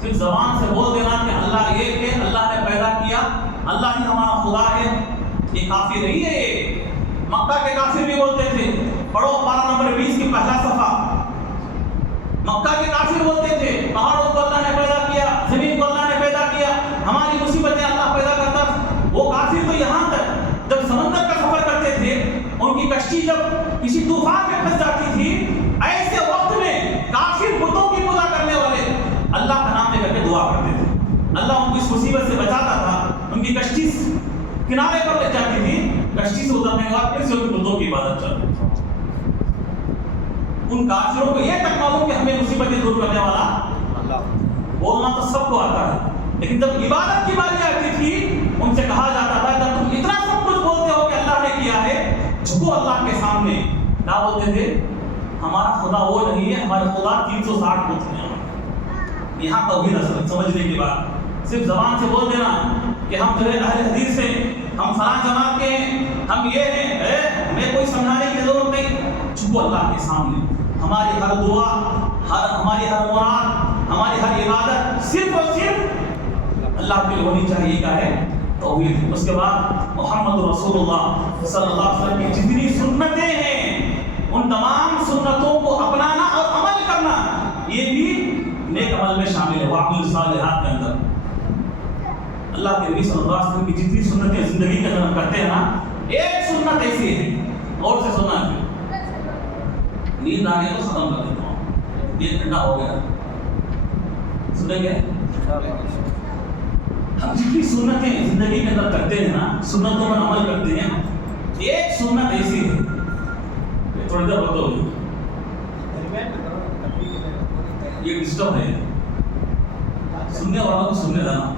صرف زبان سے بول دینا کہ اللہ ایک ہے، اللہ نے پیدا کیا، اللہ ہی ہمارا خدا ہے، یہ کافی نہیں ہے۔ یہ مکہ کے کافر بھی بولتے تھے، پڑھو پارہ نمبر 20 کی پہلا صفحہ، مکہ کے کافر بولتے تھے پہاڑوں کو اللہ نے پیدا کیا، زمین کو اللہ نے پیدا کیا، ہماری مصیبتیں اللہ پیدا کرتا۔ وہ کافر تو یہاں تک جب سمندر کا سفر کرتے تھے، ان کی کشتی جب کسی طوفان میں پھنس جاتی تھی، ایسے وقت میں کافر بتوں کی پوجا کرنے والے اللہ کا نام لے کر کے دعا کرتے تھے، اللہ ان کو اس مصیبت سے بچاتا تھا۔ ان کی کشتی کنارے پر لگ جاتی تھی، کشتی سے اترنے کے بعد پھر سے ان کی بتوں کی عبادت چلتی تھی۔ ان کافروں کو یہ تک معلوم کہ ہمیں مصیبتیں دور کرنے والا اللہ، بولنا تو سب کو آتا ہے، لیکن جب عبادت کی باری آتی تھی ان سے کہا جاتا تھا جب تم اتنا سب کچھ بولتے ہو کہ اللہ نے کیا ہے، جھکو اللہ کے سامنے۔ کیا بولتے تھے؟ ہمارا خدا وہ نہیں ہے، ہمارے خدا 360 پتر ہیں۔ یہاں توحید اصل سمجھنے کے بعد صرف زبان سے بول دینا کہ ہم جو ہے اہل حدیث ہیں، ہم فلاں جماعت کے ہیں، ہم یہ ہیں، ہمیں کوئی سمجھانے کی ضرورت نہیں۔ جھکو اللہ کے سامنے، ہماری ہر دعا، ہماری ہر مراد، ہماری ہر عبادت صرف اور صرف اللہ کے لیے ہونی چاہیے۔ کیا ہے؟ توحید۔ اس کے بعد محمد رسول اللہ صلی اللہ علیہ وسلم کی جتنی سنتیں ہیں ان تمام سنتوں کو اپنانا اور عمل کرنا، یہ بھی نیک عمل میں شامل ہے۔ وَعَمِلُوا الصَّالِحَاتِ کے اندر اللہ کے نبی صلی اللہ علیہ وسلم کی جتنی سنتیں زندگی کے اندر کرتے ہیں نا، ایک سنت ایسی ہے، اور سے سننا ہے، نیند آ گئی تو ختم کر دیتا ہوں، یہ ٹھنڈا ہو گیا، سنیں گے؟ ہم جتنی سنتیں زندگی کے اندر کرتے ہیں نا، سنتوں پر عمل کرتے ہیں، ایک سنت ایسی ہے، تھوڑی دیر بتو یہ ڈسٹرب ہے، سننے والوں کو سننے دینا،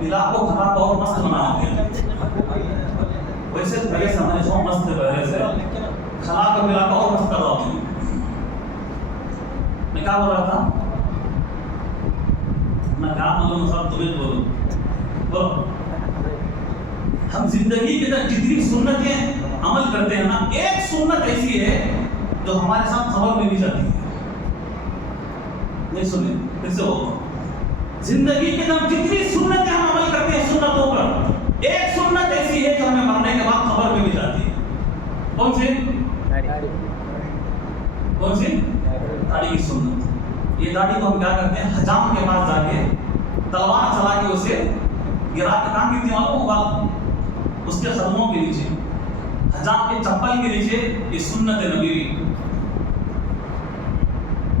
پلا کو کھا بہت مست بنا ہے، ویسے پہلے سمجھے سو مست ہے، پہلے سے کھلا کر پلا کو اور مست کر رہا ہوں۔ میں کیا بول رہا تھا؟ میں کیا بولوں صاحب، تمہیں بولو۔ ہم زندگی کے اندر جتنی سنتیں عمل کرتے ہیں نا، ایک سنت ایسی ہے جو ہمارے ساتھ خبر میں بھی جاتی ہے۔ نہیں سنیں، پھر سے بولو، زندگی کے اندر جتنی سنتیں ہم عمل کرتے ہیں سنتوں پر، ایک سنت ایسی ہے جو ہمیں مرنے کے بعد خبر میں بھی جاتی ہے۔ کون سی؟ کون سی؟ داڑھی کی سنت۔ یہ داڑھی کو ہم کیا کرتے ہیں؟ حجام کے پاس جا کے تلوار چلا کے اسے گرا کے کہاں گرتی معلوم ہوگا؟ اس کے قدموں کے نیچے، حجام کے چپل کے نیچے۔ یہ سنت نبوی۔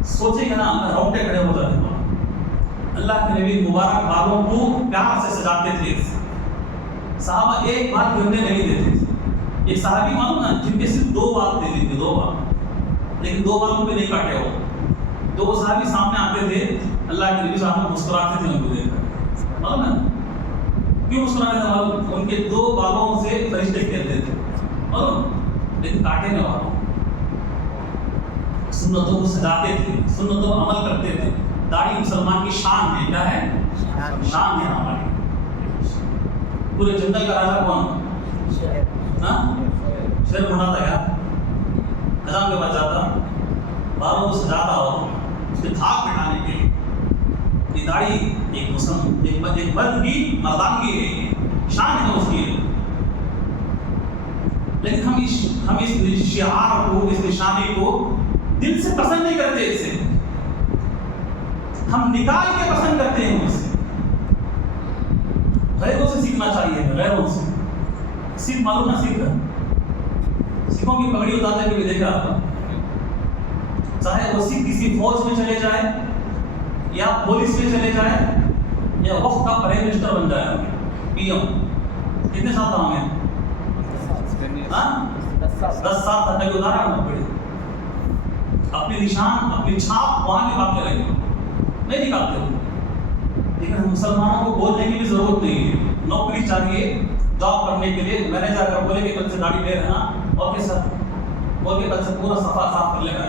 سوچیں گے نا، روٹے کھڑے ہو جاتے ہیں۔ اللہ کے نبی مبارک بالوں کو پیار سے سجاتے تھے، صحابہ ایک بار گرنے نہیں دیتے تھے۔ ایک صحابی معلوم نا جن کے صرف 2 بال تھے، دن کے 2 بال، لیکن 2 بالوں پہ نہیں کاٹے ہو۔ 2 صحابی سامنے آتے تھے، اللہ کے نبی صاحب مسکراتے تھے ان کو دیکھ کر، معلوم نا کیوں مسکراتے تھے؟ معلوم، ان کے 2 بالوں سے فرشتے کہتے تھے، معلوم، لیکن کاٹے نہیں والوں۔ سنتوں کو سجاتے تھے، سنتوں کو عمل کرتے تھے۔ داڑھی مسلمان کی شان ہے۔ کیا ہے؟ شان ہے ہماری۔ پورے جنگل کا راجا کون؟ شیر بناتا ہے یار، حجام کے پاس جاتا، بالوں کو سجاتا ہو، اس کے دھاگ بٹھانے کے لیے۔ یہ داڑھی ایک مرد کی مردانگی ہے، شان ہے اس کی۔ لیکن ہم اس شعار کو، اس نشانی کو دل سے پسند نہیں کرتے اسے، ہم نکال کے پسند کرتے ہیں اسے۔ غیروں سے سیکھنا چاہیے، غیروں سے سکھ معلوم نہ سیکھ، سکھوں کی پگڑی اتارتے ہوئے دیکھا آپ، چاہے وہ سکھ کسی فوج میں چلے جائے یا پولیس میں چلے جائے یا وقت کا پرائم منسٹر بن جائے، پی ایم، کتنے سال تھا ہمیں 10 سال تک کبھی اتارا ہم پڑے، اپنی نشان اپنی چھاپ وہاں نکالتے رہے، نہیں نکالتے۔ لیکن ہم مسلمانوں کو بولنے کی بھی ضرورت نہیں ہے، نوکری چاہیے جاب کرنے کے لیے، مینیجر اگر بولے کہ کل سے گاڑی لے رہے نا، اوکے سر بول کے کل سے پورا صفحہ صاف کر لے گا،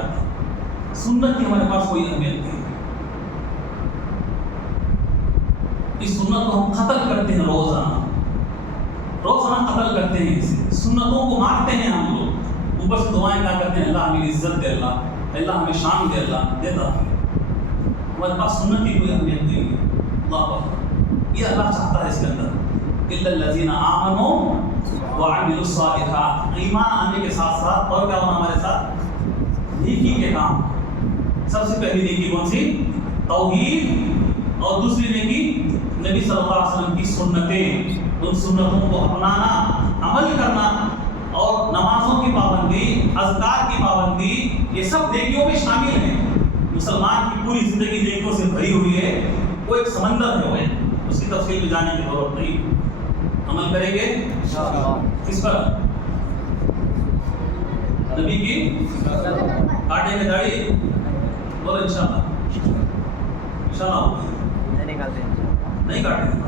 سنت کی ہمارے پاس کوئی اہمیت نہیں، اس سنت کو ہم قتل کرتے ہیں، روزانہ قتل کرتے ہیں، سنتوں کو مارتے ہیں ہم لوگ، اوپر سے دعائیں کیا کرتے ہیں، اللہ ہمیں عزت دے، اللہ ہمیں شان دے، اللہ دیتا، ہمارے پاس سنت کی کوئی اہمیت نہیں ہے۔ اللہ اکبر، یہ اللہ چاہتا ہے اس کے اندر الا الذین آمنوا وعملوا الصالحات، ایمان آنے کے ساتھ ساتھ اور کیا ہونا ہمارے ساتھ، نیکی کے کام۔ سب سے پہلی نیکی کون سی؟ توحید، اور دوسری نیکی نبی صلی اللہ علیہ وسلم کی سنتیں، ان سنتوں کو اپنانا، عمل کرنا، اور نمازوں کی پابندی، اذکار کی پابندی، یہ سب نیکیوں میں شامل ہیں۔ مسلمان کی پوری زندگی نیکیوں سے بھری ہوئی ہے، وہ ایک سمندر ہے، وہ اس کی تفصیل میں جانے کی ضرورت نہیں۔ عمل کریں گے کس پر؟ نبی کی، کاٹیں گے داڑھی، بولو انشاءاللہ، انشاءاللہ نہیں کاٹیں گے۔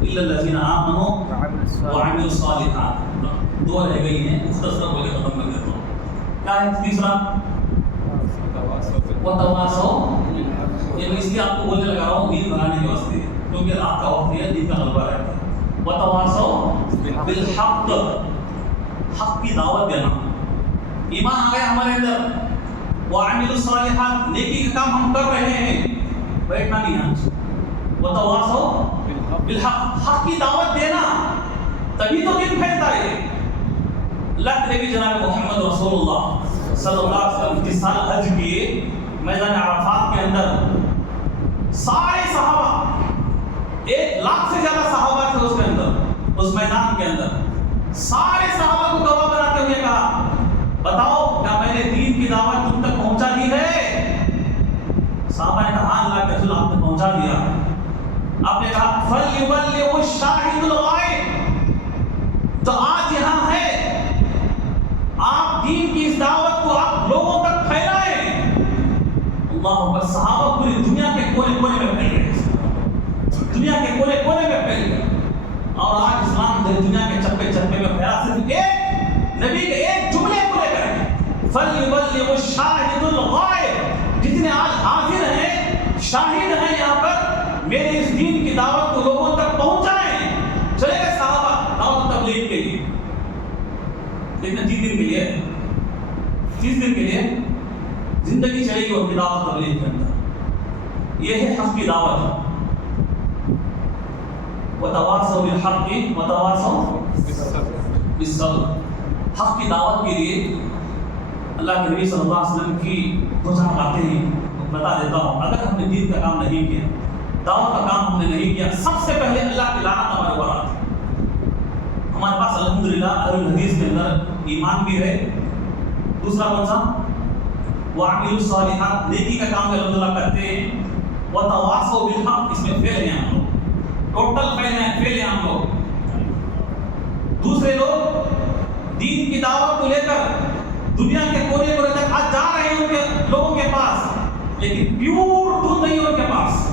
الا الذین آمنوا وعملوا الصالحات، دو رہ گئی ہیں، مختصر بول کے ختم کر دیتا ہوں۔ کیا ہے تیسرا؟ وتواصوا، یہ میں اس لیے آپ کو بولنے لگا رہا ہوں دین بنانے کے واسطے، کیونکہ رات کا وقت ہے، دین کا غلبہ رہتا ہے۔ وتواصوا بالحق، حق کی دعوت دینا، ایمان آ گیا ہمارے اندر، وعملوا الصالحات، نیکی کا کام ہم کر رہے ہیں، بیٹھنا نہیں ہے۔ وتواصوا بالحق، حق کی دعوت دینا، تبھی تو دین پھیلتا ہے۔ اللہ کے نبی جناب محمد رسول اللہ صلی اللہ علیہ وسلم جس سال حج کیے، میدان عرفات کے اندر سارے صحابہ، 1 لاکھ سے زیادہ صحابہ تھے اس کے اندر، اس میدان کے اندر، سارے صحابہ کو گواہ بناتے ہوئے کہا، بتاؤ کیا میں نے دین کی دعوت تم تک پہنچا دی ہے؟ صحابہ نے کہا اللہ کے رسول آپ نے پہنچا دیا۔ آپ نے کہا فَلْيُبَلِّغُ الشَّاهِدُ الْغَائِبُ، تو آج یہاں ہے، آپ دین کی اس دعوت کو آپ لوگوں تک پھیلائیں۔ اللہ اکبر، صحابہ پوری دنیا کے کونے کونے میں پھیل گئے، دنیا کے کونے کونے میں پھیل گئے، اور آج اسلام دنیا کے چپے چپے میں پھیلا، صرف ایک نبی کے ایک جملے کو لے کر، فَلْيُبَلِّغُ الشَّاهِدُ الْغَائِبُ، جتنے آج حاضر ہیں، شاہد ہیں یہاں پر، میرے اس دین کی دعوت کو لوگوں تک پہنچائیں۔ چلے گئے صحابہ دعوت تبلیغ کے لیے، لیکن 30 دن کے لیے، 30 دن کے لیے زندگی چلے گی ان کی دعوت تبلیغ کے اندر۔ یہ ہے حق کی دعوت، وتواصوا بالحق وتواصوا بالصبر۔ حق کی دعوت کے لیے اللہ کے نبی صلی اللہ علیہ وسلم کی 2-4 باتیں ہیں، بتا دیتا ہوں۔ اگر ہم نے دین کا کام نہیں کیا، دعوت کا کام ہم نے نہیں کیا، سب سے پہلے اللہ کی لعنت ہمارے اوپر آتی ہے۔ ہمارے پاس الحمدللہ اہل الحدیث کے اندر ایمان بھی ہے۔ دوسرا کون سا؟ وعملوا الصالحات، نیکی کا کام الحمدللہ کرتے ہیں۔ وتواصوا بالحق، اس میں فیل ہیں ہم لوگ، ٹوٹل فیل ہیں ہم لوگ۔ دوسرے لوگ دین کی دعوت کو لے کر دنیا کے کونے کونے تک آج جا رہے ہیں ان کے لوگوں کے پاس، لیکن پیور دودھ نہیں ہے ان کے پاس۔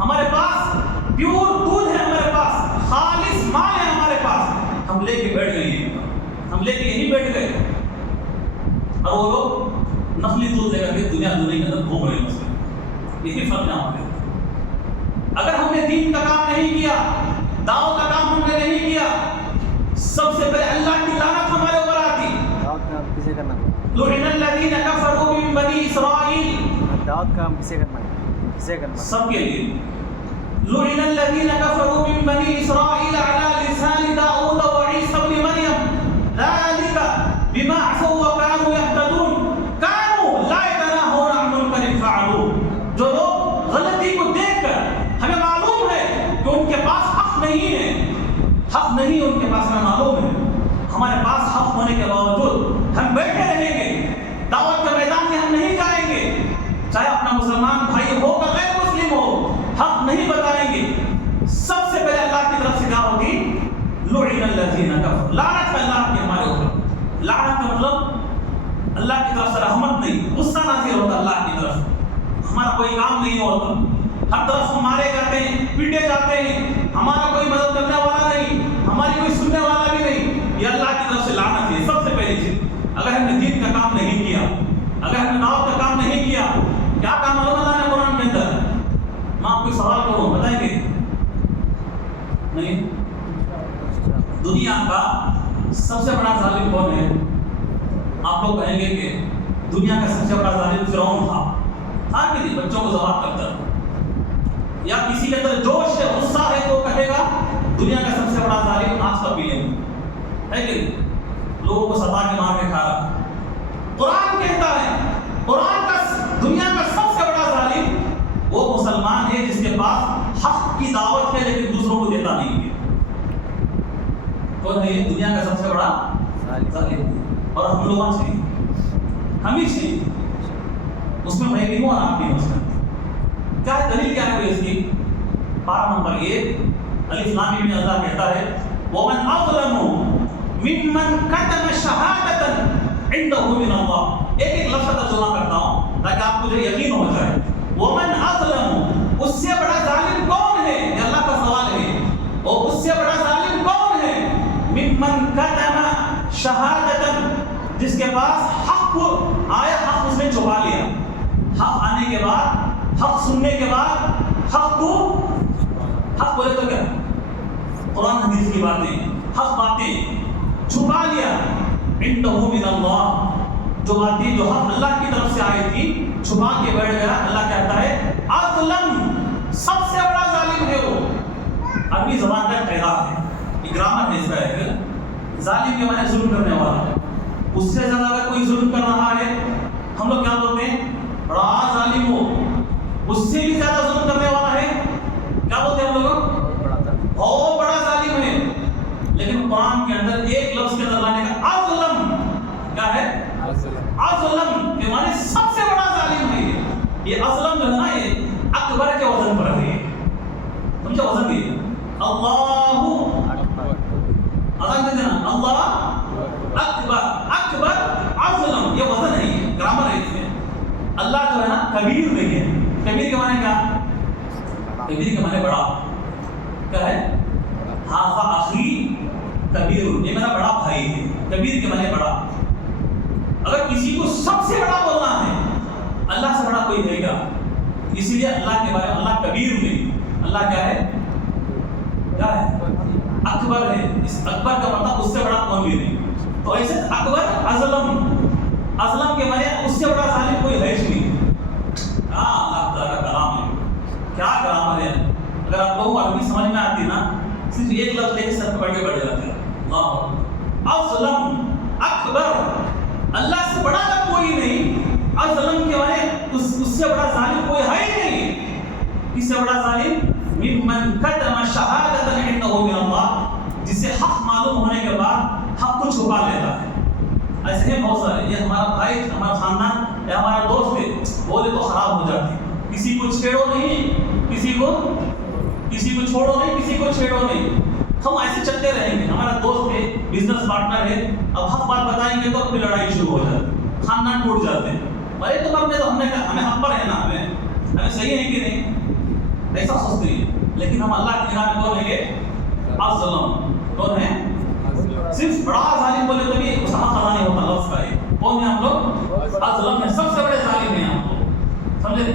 ہمارے پاس پیور دودھ ہے، ہمارے پاس خالص مال ہے ہمارے پاس، ہم لے کے بیٹھ گئے ہیں، ہم لے کے یہیں بیٹھ گئے، اور وہ لوگ نقلی دودھ لے کر کے دنیا کے اندر گھوم رہے ہیں۔ یہی فرق ہے ہمارے۔ اگر ہم نے دین کا کام نہیں کیا، دعوت کا کام ہم نے نہیں کیا، سب سے پہلے اللہ کی لعنت ہمارے اوپر آتی۔ کسے کرنا؟ لعن الذین کفروا من بنی اسرائیل، دعوت کا کام کسے کرنا ہے؟ کسے کرنا؟ سب کے لیے۔ لعن الذین کفروا من بنی اسرائیل علی لسان داؤد وعیسی ابن مریم ذلک بما ہونے کے باوجود ہم بیٹھے رہیں گے، دعوت کے میدان میں ہم نہیں جائیں گے، چاہے اپنا مسلمان بھائی ہو یا غیر مسلم ہو، حق نہیں بتائیں گے، سب سے پہلے اللہ کی طرف سے کیا ہوگی؟ لعن الذین کفروا، لعنت ہے اللہ کی ہمارے اوپر۔ لعنت کا مطلب اللہ کی طرف سے رحمت نہیں، غصہ نازل ہوتا اللہ کی طرف، ہمارا کوئی کام نہیں ہوتا، ہر طرف ہم مارے جاتے ہیں، پیٹے جاتے ہیں، ہمارا کوئی مدد کرنے والا نہیں، ہماری کوئی سننے والا بھی نہیں، یہ اللہ کی طرف سے لعنت ہے۔ سب سے پہلی چیز، اگر ہم نے دین کا کام نہیں کیا، اگر ہم نے دعوت کا کام نہیں کیا، کیا کام اللہ نے قرآن کے اندر؟ میں آپ کو سوال کروں، بتائیں گے؟ نہیں؟ دنیا کا سب سے بڑا ظالم کون ہے؟ آپ لوگ کہیں گے کہ دنیا کا سب سے بڑا ظالم فرعون تھا کہ نہیں؟ بچوں کو ذبح کرتا، یا کسی کے اندر جوش ہے، غصہ ہے تو کہے گا دنیا کا سب سے بڑا ظالم آج کا پیم ہے کہ لوگوں کو ستا کے مار کے کھا رہا۔ قرآن کہتا ہے، قرآن کا دنیا کا سب سے بڑا ظالم وہ مسلمان ہے جس کے پاس حق کی دعوت ہے لیکن دوسروں کو دیتا نہیں ہے۔ کون ہے یہ دنیا کا سب سے بڑا ظالم؟ اور ہم لوگوں سے، ہم ہی سے، اس میں میں بھی ہوں اور آپ بھی ہوں۔ اس میں کیا دلیل کیا ہے اس کی؟ پارہ نمبر 1 الف لام میم اللہ کہتا ہے وَمَنْ أَظْلَمُ مِمَّنْ كَتَمَ شَهَادَةً عِنْدَهُ مِنَ اللَّهِ۔ ایک لفظ کا ترجمہ کرتا ہوں تاکہ آپ کو جو یقین ہو جائے۔ وَمَنْ أَظْلَمُ، اس سے بڑا ظالم کون ہے؟ یہ اللہ کا سوال ہے، اور اس سے بڑا ظالم کون ہے؟ مِمَّنْ كَتَمَ شَهَادَةً، جس کے پاس حق آیا، حق اس نے چھپا لیا، حق آنے کے بعد، حق سننے کے بعد حق کو، حق بولے تو کیا قرآن حدیث کی باتیں، حق باتیں چھپا لیا، عندہ من اللہ، جو باتیں جو حق اللہ کی طرف سے آئی تھی چھپا کے بیٹھ گیا۔ اللہ کہتا ہے اظلم، سب سے بڑا ظالم ہے وہ۔ عربی زبان کا قاعدہ ہے، یہ گرامر ہے اس کا ہے، ظالم کے معنی ظلم کرنے والا، اس سے زیادہ اگر کوئی ظلم کر رہا ہے ہم لوگ کیا بولتے ہیں؟ بڑا ظالم ہو۔ اس سے بھی زیادہ ظلم کرنے والا ہے کیا بولتے ہیں ہم لوگ؟ بہت بڑا ظالم ہے۔ لیکن قرآن کے اندر ایک لفظ کے اندر لانے کا اظلم کیا ہے؟ اظلم کے معنی سب سے بڑا ظالم ہے۔ یہ اظلم جو ہے نا، یہ اکبر کے وزن پر ہے، سمجھے وزن یہ اللہ اکبر، اذان کہتے ہیں نا اللہ اکبر، اکبر اظلم، یہ وزن ہے، یہ گرامر ہے اس میں۔ اللہ جو ہے نا کبیر نہیں ہے، کبیر کے معنی کیا؟ کبیر کے معنی بڑا، کیا ہے؟ ہاذا اخی کبیر، یہ میرا بڑا بھائی ہے، کبیر کے معنی بڑا۔ اگر کسی کو سب سے بڑا بولنا ہے، اللہ سے بڑا کوئی ہے کیا؟ اسی لیے اللہ کے بارے میں اللہ کبیر نہیں، اللہ کیا ہے؟ کیا ہے؟ اکبر ہے۔ اس اکبر کا مطلب اس سے بڑا کوئی بھی نہیں۔ تو ایسے اکبر اظلم، اظلم کے معنی اس سے بڑا ظالم کوئی ہے ہی نہیں۔ اللہ تعالیٰ کا کلام ہے، کیا کلام ہے۔ اگر آپ لوگوں کو عربی سمجھ میں آتی نا، صرف ایک لفظ لے کے سر پہ پڑھ کے بیٹھ جاتے ہیں، اللہ اظلم، اکبر، اللہ سے بڑا کا کوئی نہیں۔ اظلم کے معنی اس سے بڑا ظالم کوئی ہے ہی نہیں۔ اس سے بڑا ظالم ممن کتم شہادۃ عنده من اللہ، جسے حق معلوم ہونے کے بعد حق کو چھپا لیتا ہے۔ ایسے ہیں بہت سارے، یہ ہمارا بھائی، ہمارا خاندان یا ہمارا دوست ہے، بولے تو خراب ہو جاتی، کسی کو چھیڑو نہیں، کسی کو چھوڑو نہیں، کسی کو چھیڑو نہیں، ہم ایسے چلتے رہیں گے۔ ہمارا دوست ہے، بزنس پارٹنر ہے، اب حق بات بتائیں گے تو پھر لڑائی شروع ہو جاتی، خاندان ٹوٹ جاتے ہیں۔ ارے تو مرنے تو ہمیں حق پر ہے نا، ہمیں صحیح ہے کہ نہیں، ایسا سوچتے ہیں۔ لیکن ہم اللہ کی نگاہ میں کون ہیں گے؟ اظلم، کون ہے؟ صرف بڑا ظالم بولے تو بھی اس حق ادا نہیں ہوتا لفظ کا ہے۔ کون ہے ہم لوگ؟ اظلم ہے، سب سے بڑے ظالم ہیں ہم لوگ، سمجھے؟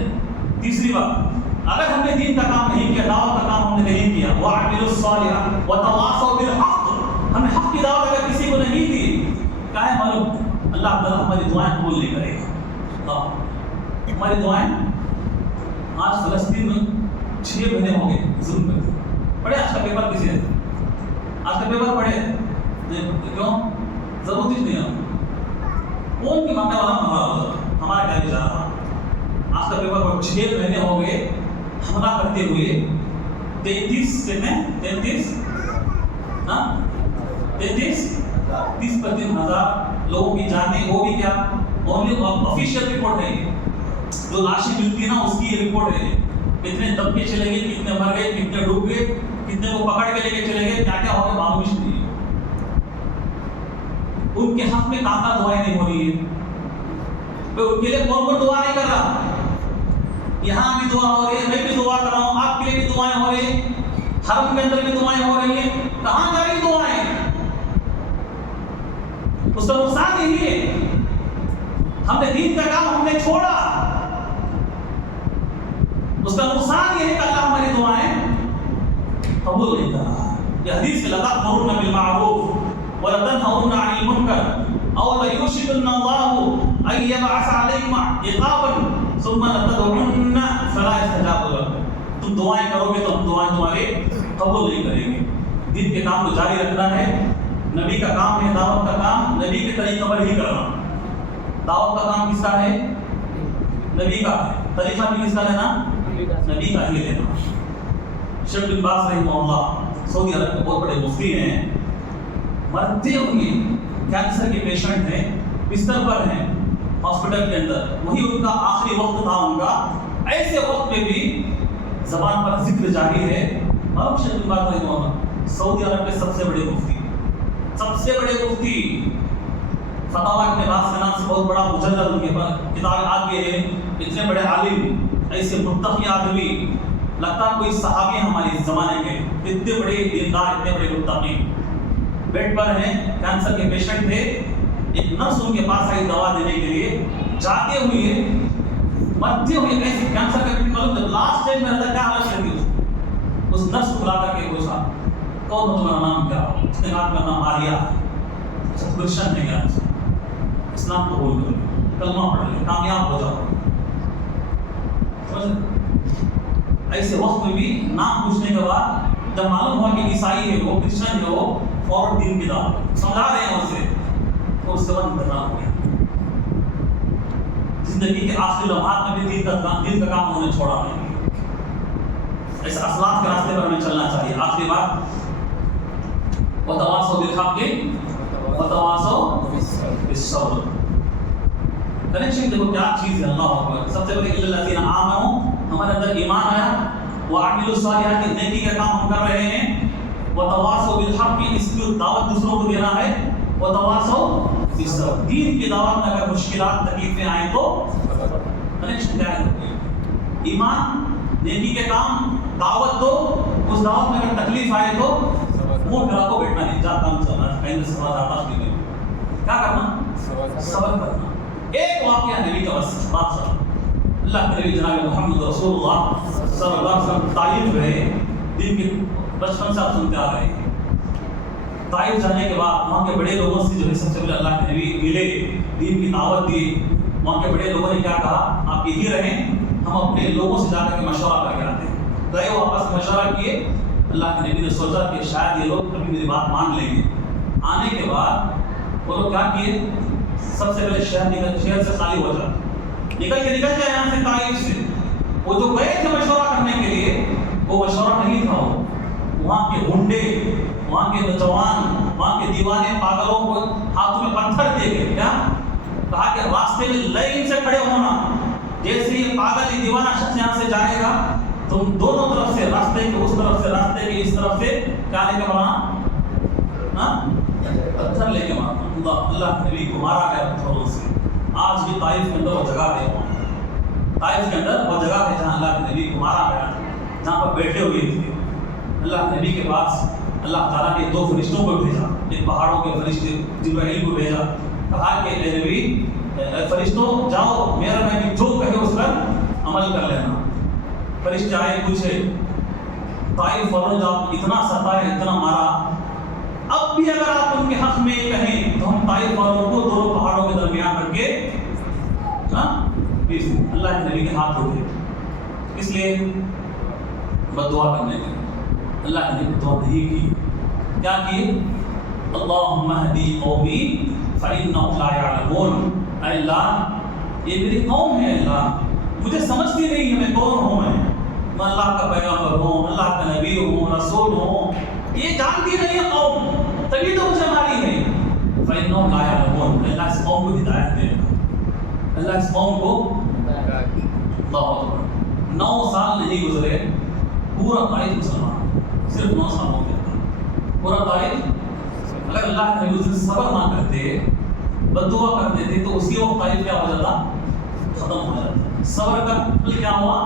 تیسری بات، اگر ہم نے دین کا کام نہیں کیا، دعوت کا کام ہم نے نہیں کیا، وَعَمِلُوا الصَّالِحَاتِ وَتَوَاصَوْا بِالْحَقِّ، ہم نے حق کی دعوت اگر کسی کو نہیں دی، کیا ہے معلوم؟ اللہ تعالیٰ ہماری دعائیں قبول نہیں کرے گا۔ ہماری دعائیں، آج فلسطین میں 6 مہینے ہو گئے ظلم کرتے، پڑھے آج کا پیپر کسی نے؟ آج کا پیپر پڑھے؟ کیوں؟ ضرورت ہی نہیں ہے، کون کی ماننے والا ہمارا کیا بچارہ تھا۔ آج کا پیپر پر 6 مہینے ہو گئے حملہ کرتے ہوئے 33 کتنے 33 33 30-35,000 لوگوں کی جانیں، وہ بھی کیا اونلی آفیشیل رپورٹ ہے یہ، جو لاشیں ملتی ہیں نا اس کی یہ رپورٹ ہے، کتنے دب کے چلے گئے، کتنے مر گئے، کتنے ڈوب گئے، کتنے کو پکڑ کے لے کے چلے گئے، کیا کیا ہو گیا معلوم ہی نہیں ہے۔ ان کے حق میں کہاں دعائیں نہیں ہو رہی ہے، ان کے لیے کون کون دعا نہیں کر رہا؟ یہاں بھی دعا ہو رہی ہے، میں بھی دعا کر رہا ہوں، آپ کے لیے بھی دعائیں ہو رہی ہیں، حرم کے اندر بھی دعائیں ہو رہی ہیں، کہاں جا رہی دعائیں؟ اس کا نقصان یہی ہے ہم نے دین کا کام ہم نے چھوڑا، اس کا نقصان یہ ہے کہ اللہ ہماری دعائیں قبول نہیں کر رہا۔ یہ حدیث میں لَتَأْمُرُنَّ بِالْمَعْرُوفِ وَلَتَنْهَوْنَ عَنِ الْمُنكَرِ أَوْ لَيُوشِكَنَّ اللَّهُ أَن يَبْعَثَ عَلَيْكُمْ عِقَابًا ثُمَّ لَتَدْعُنَّ فَلَا يُسْتَجَابُ لَكُمْ۔ تم دعائیں کرو گے تو ہم دعائیں تمہارے قبول نہیں کریں گے۔ دین کے کام کو جاری رکھنا ہے، نبی کا کام ہے، دعوت کا کام نبی کے طریقہ پر ہی کرنا۔ دعوت کا کام کس کا ہے؟ نبی کا ہے، طریقہ بھی کس کا لینا؟ نبی کا ہی لینا۔ شیخ بن باز رحمہ اللہ سعودی عرب کے بہت بڑے مفتی ہیں، مرتے ہوئے کینسر کے پیشنٹ ہیں، بستر پر ہیں ہاسپٹل کے اندر، وہی ان کا آخری وقت تھا ان کا، ایسے وقت میں بھی زبان پر ذکر جاری ہے۔ اور شیخ بن باز رحمہ اللہ سعودی عرب کے سب سے بڑے مفتی، سب سے بڑے مفتی، فتاوی ابن باز کے نام سے بہت بڑا مجلد ان کے پاس کتابیں آ گئے ہیں، اتنے بڑے عالم، ایسے متقی آدمی، لگتا کوئی صحابی ہمارے اس زمانے کے، اتنے بڑے دیندار، اتنے بڑے متقی، بیڈ پر ہیں، کینسر کے پیشنٹ تھے، ایک نرس ان کے پاس آئی دوا دینے کے لیے، جاتے ہوئے مرتے ہوئے ایسے کینسر کا پیشنٹ معلوم جب لاسٹ اسٹیج میں رہتا کیا حالت رہتی اس نرس کو بلا کر کے پوچھا کون تمہارا نام کیا؟ اس نے کہا میرا نام آریہ ہے، کرسچن ہے کیا؟ اسلام قبول کرو، کلمہ پڑھ لے، کامیاب ہو جاؤ۔ ایسے وقت میں بھی نام پوچھنے کے بعد جب معلوم ہوا کہ عیسائی ہے وہ، کرسچن ہے وہ، فوراً دین کی دعوت سمجھا رہے ہیں اسے، تو اس کے بعد انتقال ہو گیا۔ زندگی کے آخری لمحات میں بھی دین کا کام انہوں نے چھوڑا نہیں۔ ایسے اسلاف کے راستے پر ہمیں چلنا چاہیے۔ آخری بات، وَتَوَاصَوْا بِالْحَقِّ وَتَوَاصَوْا بِالصَّبْرِ۔ کنیکشن دیکھو کیا چیز ہے، اللہ اکبر۔ سب سے پہلے اِلَّا الَّذِينَ آمَنُوا، ہمارے اندر ایمان آیا، وَعَمِلُوا الصَّالِحَاتِ، نیکی کا کام ہم کر رہے ہیں، وَتَوَاصَوْا بِالْحَقِّ، اس کی دعوت دوسروں کو دینا ہے، وَتَوَاصَوْا بِالصَّبْرِ، دین کی دعوت میں اگر مشکلات تکلیفیں آئیں تو کنیکشن کیا ہے؟ ایمان، نیکی کے کام، دعوت دو، اس دعوت میں اگر تکلیف آئے تو منہ پھرا کو بیٹھنا نہیں، جا کام چل رہا ہے، کہیں سے سوال آتا ہے، کیا کرنا؟ صبر کرنا۔ ایک واقعہ نبی کا بس بات سنا، اللہ کے نبی جناب محمد رسول اللہ صلی اللہ علیہ وسلم طائف گئے، دین کے بچپن سے آپ سنتے آ رہے ہیں۔ طائف جانے کے بعد وہاں کے بڑے لوگوں سے جو ہے سب سے پہلے اللہ کے نبی ملے، دین کی دعوت دی، وہاں کے بڑے لوگوں نے کیا کہا، آپ یہی رہیں، ہم اپنے لوگوں سے جا کر کے مشورہ کر کے آتے ہیں۔ گئے واپس مشورہ کیے، اللہ کے نبی نے سوچا کہ شاید یہ لوگ کبھی میری بات مان لیں گے۔ آنے کے بعد وہ لوگ کیا کیے، سب سے پہلے شہر سے خالی ہو جاتے، نکل کے یہاں سے طائف سے۔ وہ جو گئے تھے مشورہ کرنے کے لیے، وہ مشورہ نہیں تھا، وہاں کے گنڈے، وہاں کے نوجوان، وہاں کے دیوانے پاگلوں کو ہاتھوں میں پتھر دے گئے۔ کیا کہا کہ راستے میں لائن سے کھڑے ہونا، جیسے یہ پاگل یہ دیوانہ شخص یہاں سے جائے گا، تم دونوں طرف سے، راستے کے اس طرف سے، راستے کے اس طرف سے کیا لے کے مارنا؟ پتھر لے کے مارنا۔ اللہ کے نبی کو مارا گیا پتھروں سے۔ آج بھی طائف کے اندر وہ جگہ ہے، طائف کے اندر وہ جگہ ہے جہاں اللہ کے نبی کو مارا گیا، جہاں پر بیٹھے ہوئے تھے۔ اللہ کے نبی کے پاس اللہ تعالیٰ نے دو فرشتوں کو بھیجا، ایک پہاڑوں کے فرشتے جبرائیل کو بھیجا، کہا کہ اے نبی فرشتوں جاؤ، میرا نبی جو کہے اس پر عمل کر لینا۔ فرشتے آئے، پوچھے طائف والوں جب اتنا ستایا، اتنا مارا، اب بھی اگر آپ ان کے حق میں کہیں تو ہم طائف والوں کو دونوں پہاڑوں کے درمیان رکھ کے اللہ کے نبی کے ہاتھ اٹھے، اس لیے بد دعا کرنے کے اللہ کے نبی دعا نہیں کی، کیا کی؟ اللہم اہدی قومی فإنہم لا یعلمون، اے اللہ یہ میری قوم ہے، اللہ مجھے سمجھتی نہیں ہے میں کون ہوں، میں اللہ کا پیغمبر ہوں، اللہ کا نبی ہوں، رسول ہوں، یہ جانتی نہیں ہے قوم، تبھی تو مجھے ماری ہے، فإنهم لا يعلمون، اللہ اس قوم کو ہدایت دے گا، اللہ اس قوم کو اللہ اکبر 9 سال نہیں گزرے پورا طائف مسلمان، صرف 9 سالوں کے اندر پورا طائف، اگر اللہ کے نبی صبر نہ کرتے بد دعا کرتے تھے تو اسی وقت طائف کیا ہو جاتا، ختم ہو جاتا۔ صبر کا پھل کیا ہوا،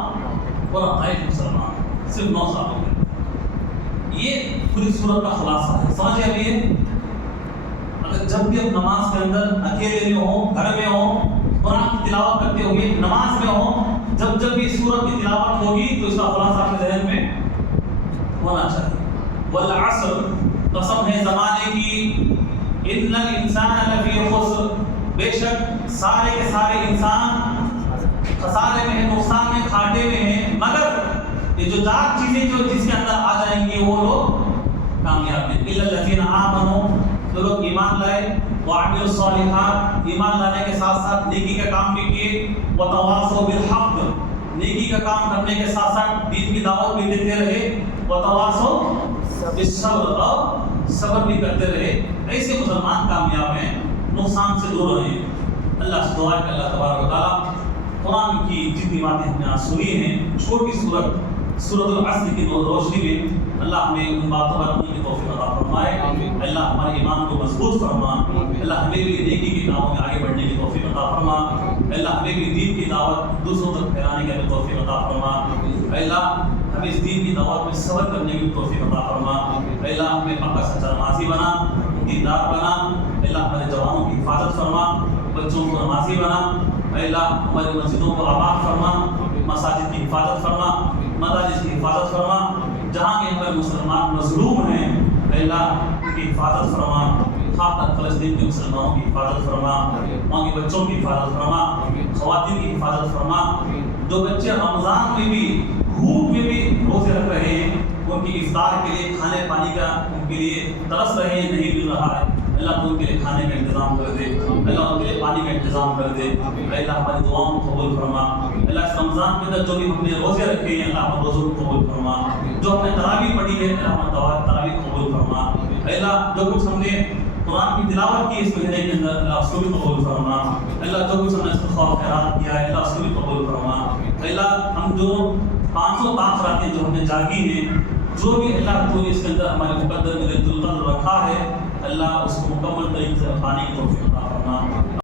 پورا طائف مسلمان صرف 9 سالوں کے اندر۔ یہ پوری سورت کا خلاصہ ہے، سمجھے اب یہ اگر جب بھی آپ نماز کے اندر اکیلے میں ہو، گھر میں ہو، قرآن کی تلاوت کرتے ہوئے نماز میں ہو، جب بھی سورت کی تلاوت ہوگی تو اس کا خلاصہ آپ کے ذہن میں ہونا چاہیے۔ والعصر، قسم ہے زمانے کی، ان الانسان لفی خسر، بے شک سارے کے سارے انسان خسارے میں ہیں، نقصان میں، گھاٹے میں ہیں، مگر یہ جو 4 چیزیں جو جس کے اندر آ جائیں گی وہ لوگ کامیاب ہیں۔ الا الذین آمنوا، جو لوگ ایمان لائے، وعملوا الصالحات، ایمان لانے کے ساتھ ساتھ نیکی کا کام بھی کیے، وتواصوا بالحق، نیکی کا کام کرنے کے ساتھ ساتھ دین کی دعوت بھی دیتے رہے، وتواصوا بالصبر، اور صبر بھی کرتے رہے، ایسے مسلمان کامیاب ہیں، نقصان سے دور رہے۔ اللہ سے دعا ہے کہ اللہ تبارک و تعالیٰ قرآن کی جتنی باتیں ہم نے آج سنی ہیں، چھوٹی سورت العصر کی روشنی میں اللہ ہمیں ان باتوں پر عمل کی توفیق عطا فرمائے، اللہ ہمارے ایمان کو مضبوط فرما، اللہ ہمیں بھی نیکی کے کاموں میں آگے بڑھنے کی توفیق عطا فرما، اللہ ہمیں بھی دین کی دعوت دوسروں تک پھیلانے کی توفیق عطا فرما، اللہ ہمیں اس دین کی دعوت میں صبر کرنے کی توفیق عطا فرما، اللہ ہمیں پکا سچا نمازی بنا، دیندار بنا، اللہ ہمارے جوانوں کی حفاظت فرما، بچوں کو نمازی بنا، اللہ ہماری مسجدوں کو آباد فرما، مساجد کی حفاظت فرما، مدارس کی حفاظت فرما، جہاں کے اندر مسلمان مظلوم ہیں اللہ ان کی حفاظت فرما، خاص فلسطین کے مسلمانوں کی حفاظت فرما، وہاں کے بچوں کی حفاظت فرما، خواتین کی حفاظت فرما، جو بچے رمضان میں بھی بھوک میں بھی روزے رکھ رہے ہیں، ان کی افطار کے لیے کھانے پانی کا ان کے لیے ترس رہے ہیں، نہیں مل رہا ہے، اللہ تو ان کے لیے کھانے کا انتظام کر دے، اللہ ان کے لیے پانی کا انتظام کر دے، اللہ ہماری دعاؤں کو قبول فرما، اللہ اس رمضان کے اندر جو بھی ہم نے روزے رکھے ہیں اللہ ہمارے روزوں کو قبول فرما، جو ہم نے تراویح پڑھی ہے اللہ ہماری تراویح قبول فرما، اللہ جو کچھ ہم نے قرآن کی تلاوت کی اس مہینے کے اندر اللہ اس کو بھی قبول فرما، اللہ جو کچھ ہم نے استغفار خیرات کیا ہے اللہ اس کو بھی قبول فرما، اللہ ہم جو 500 طاق راتیں جو ہم نے جاگی ہیں، جو بھی اللہ تو اس کے اندر ہمارے مقدر میں ليلۃ القدر رکھا ہے، اللہ اس کو مکمل طریقے سے پانے کی توفیق عطا فرما۔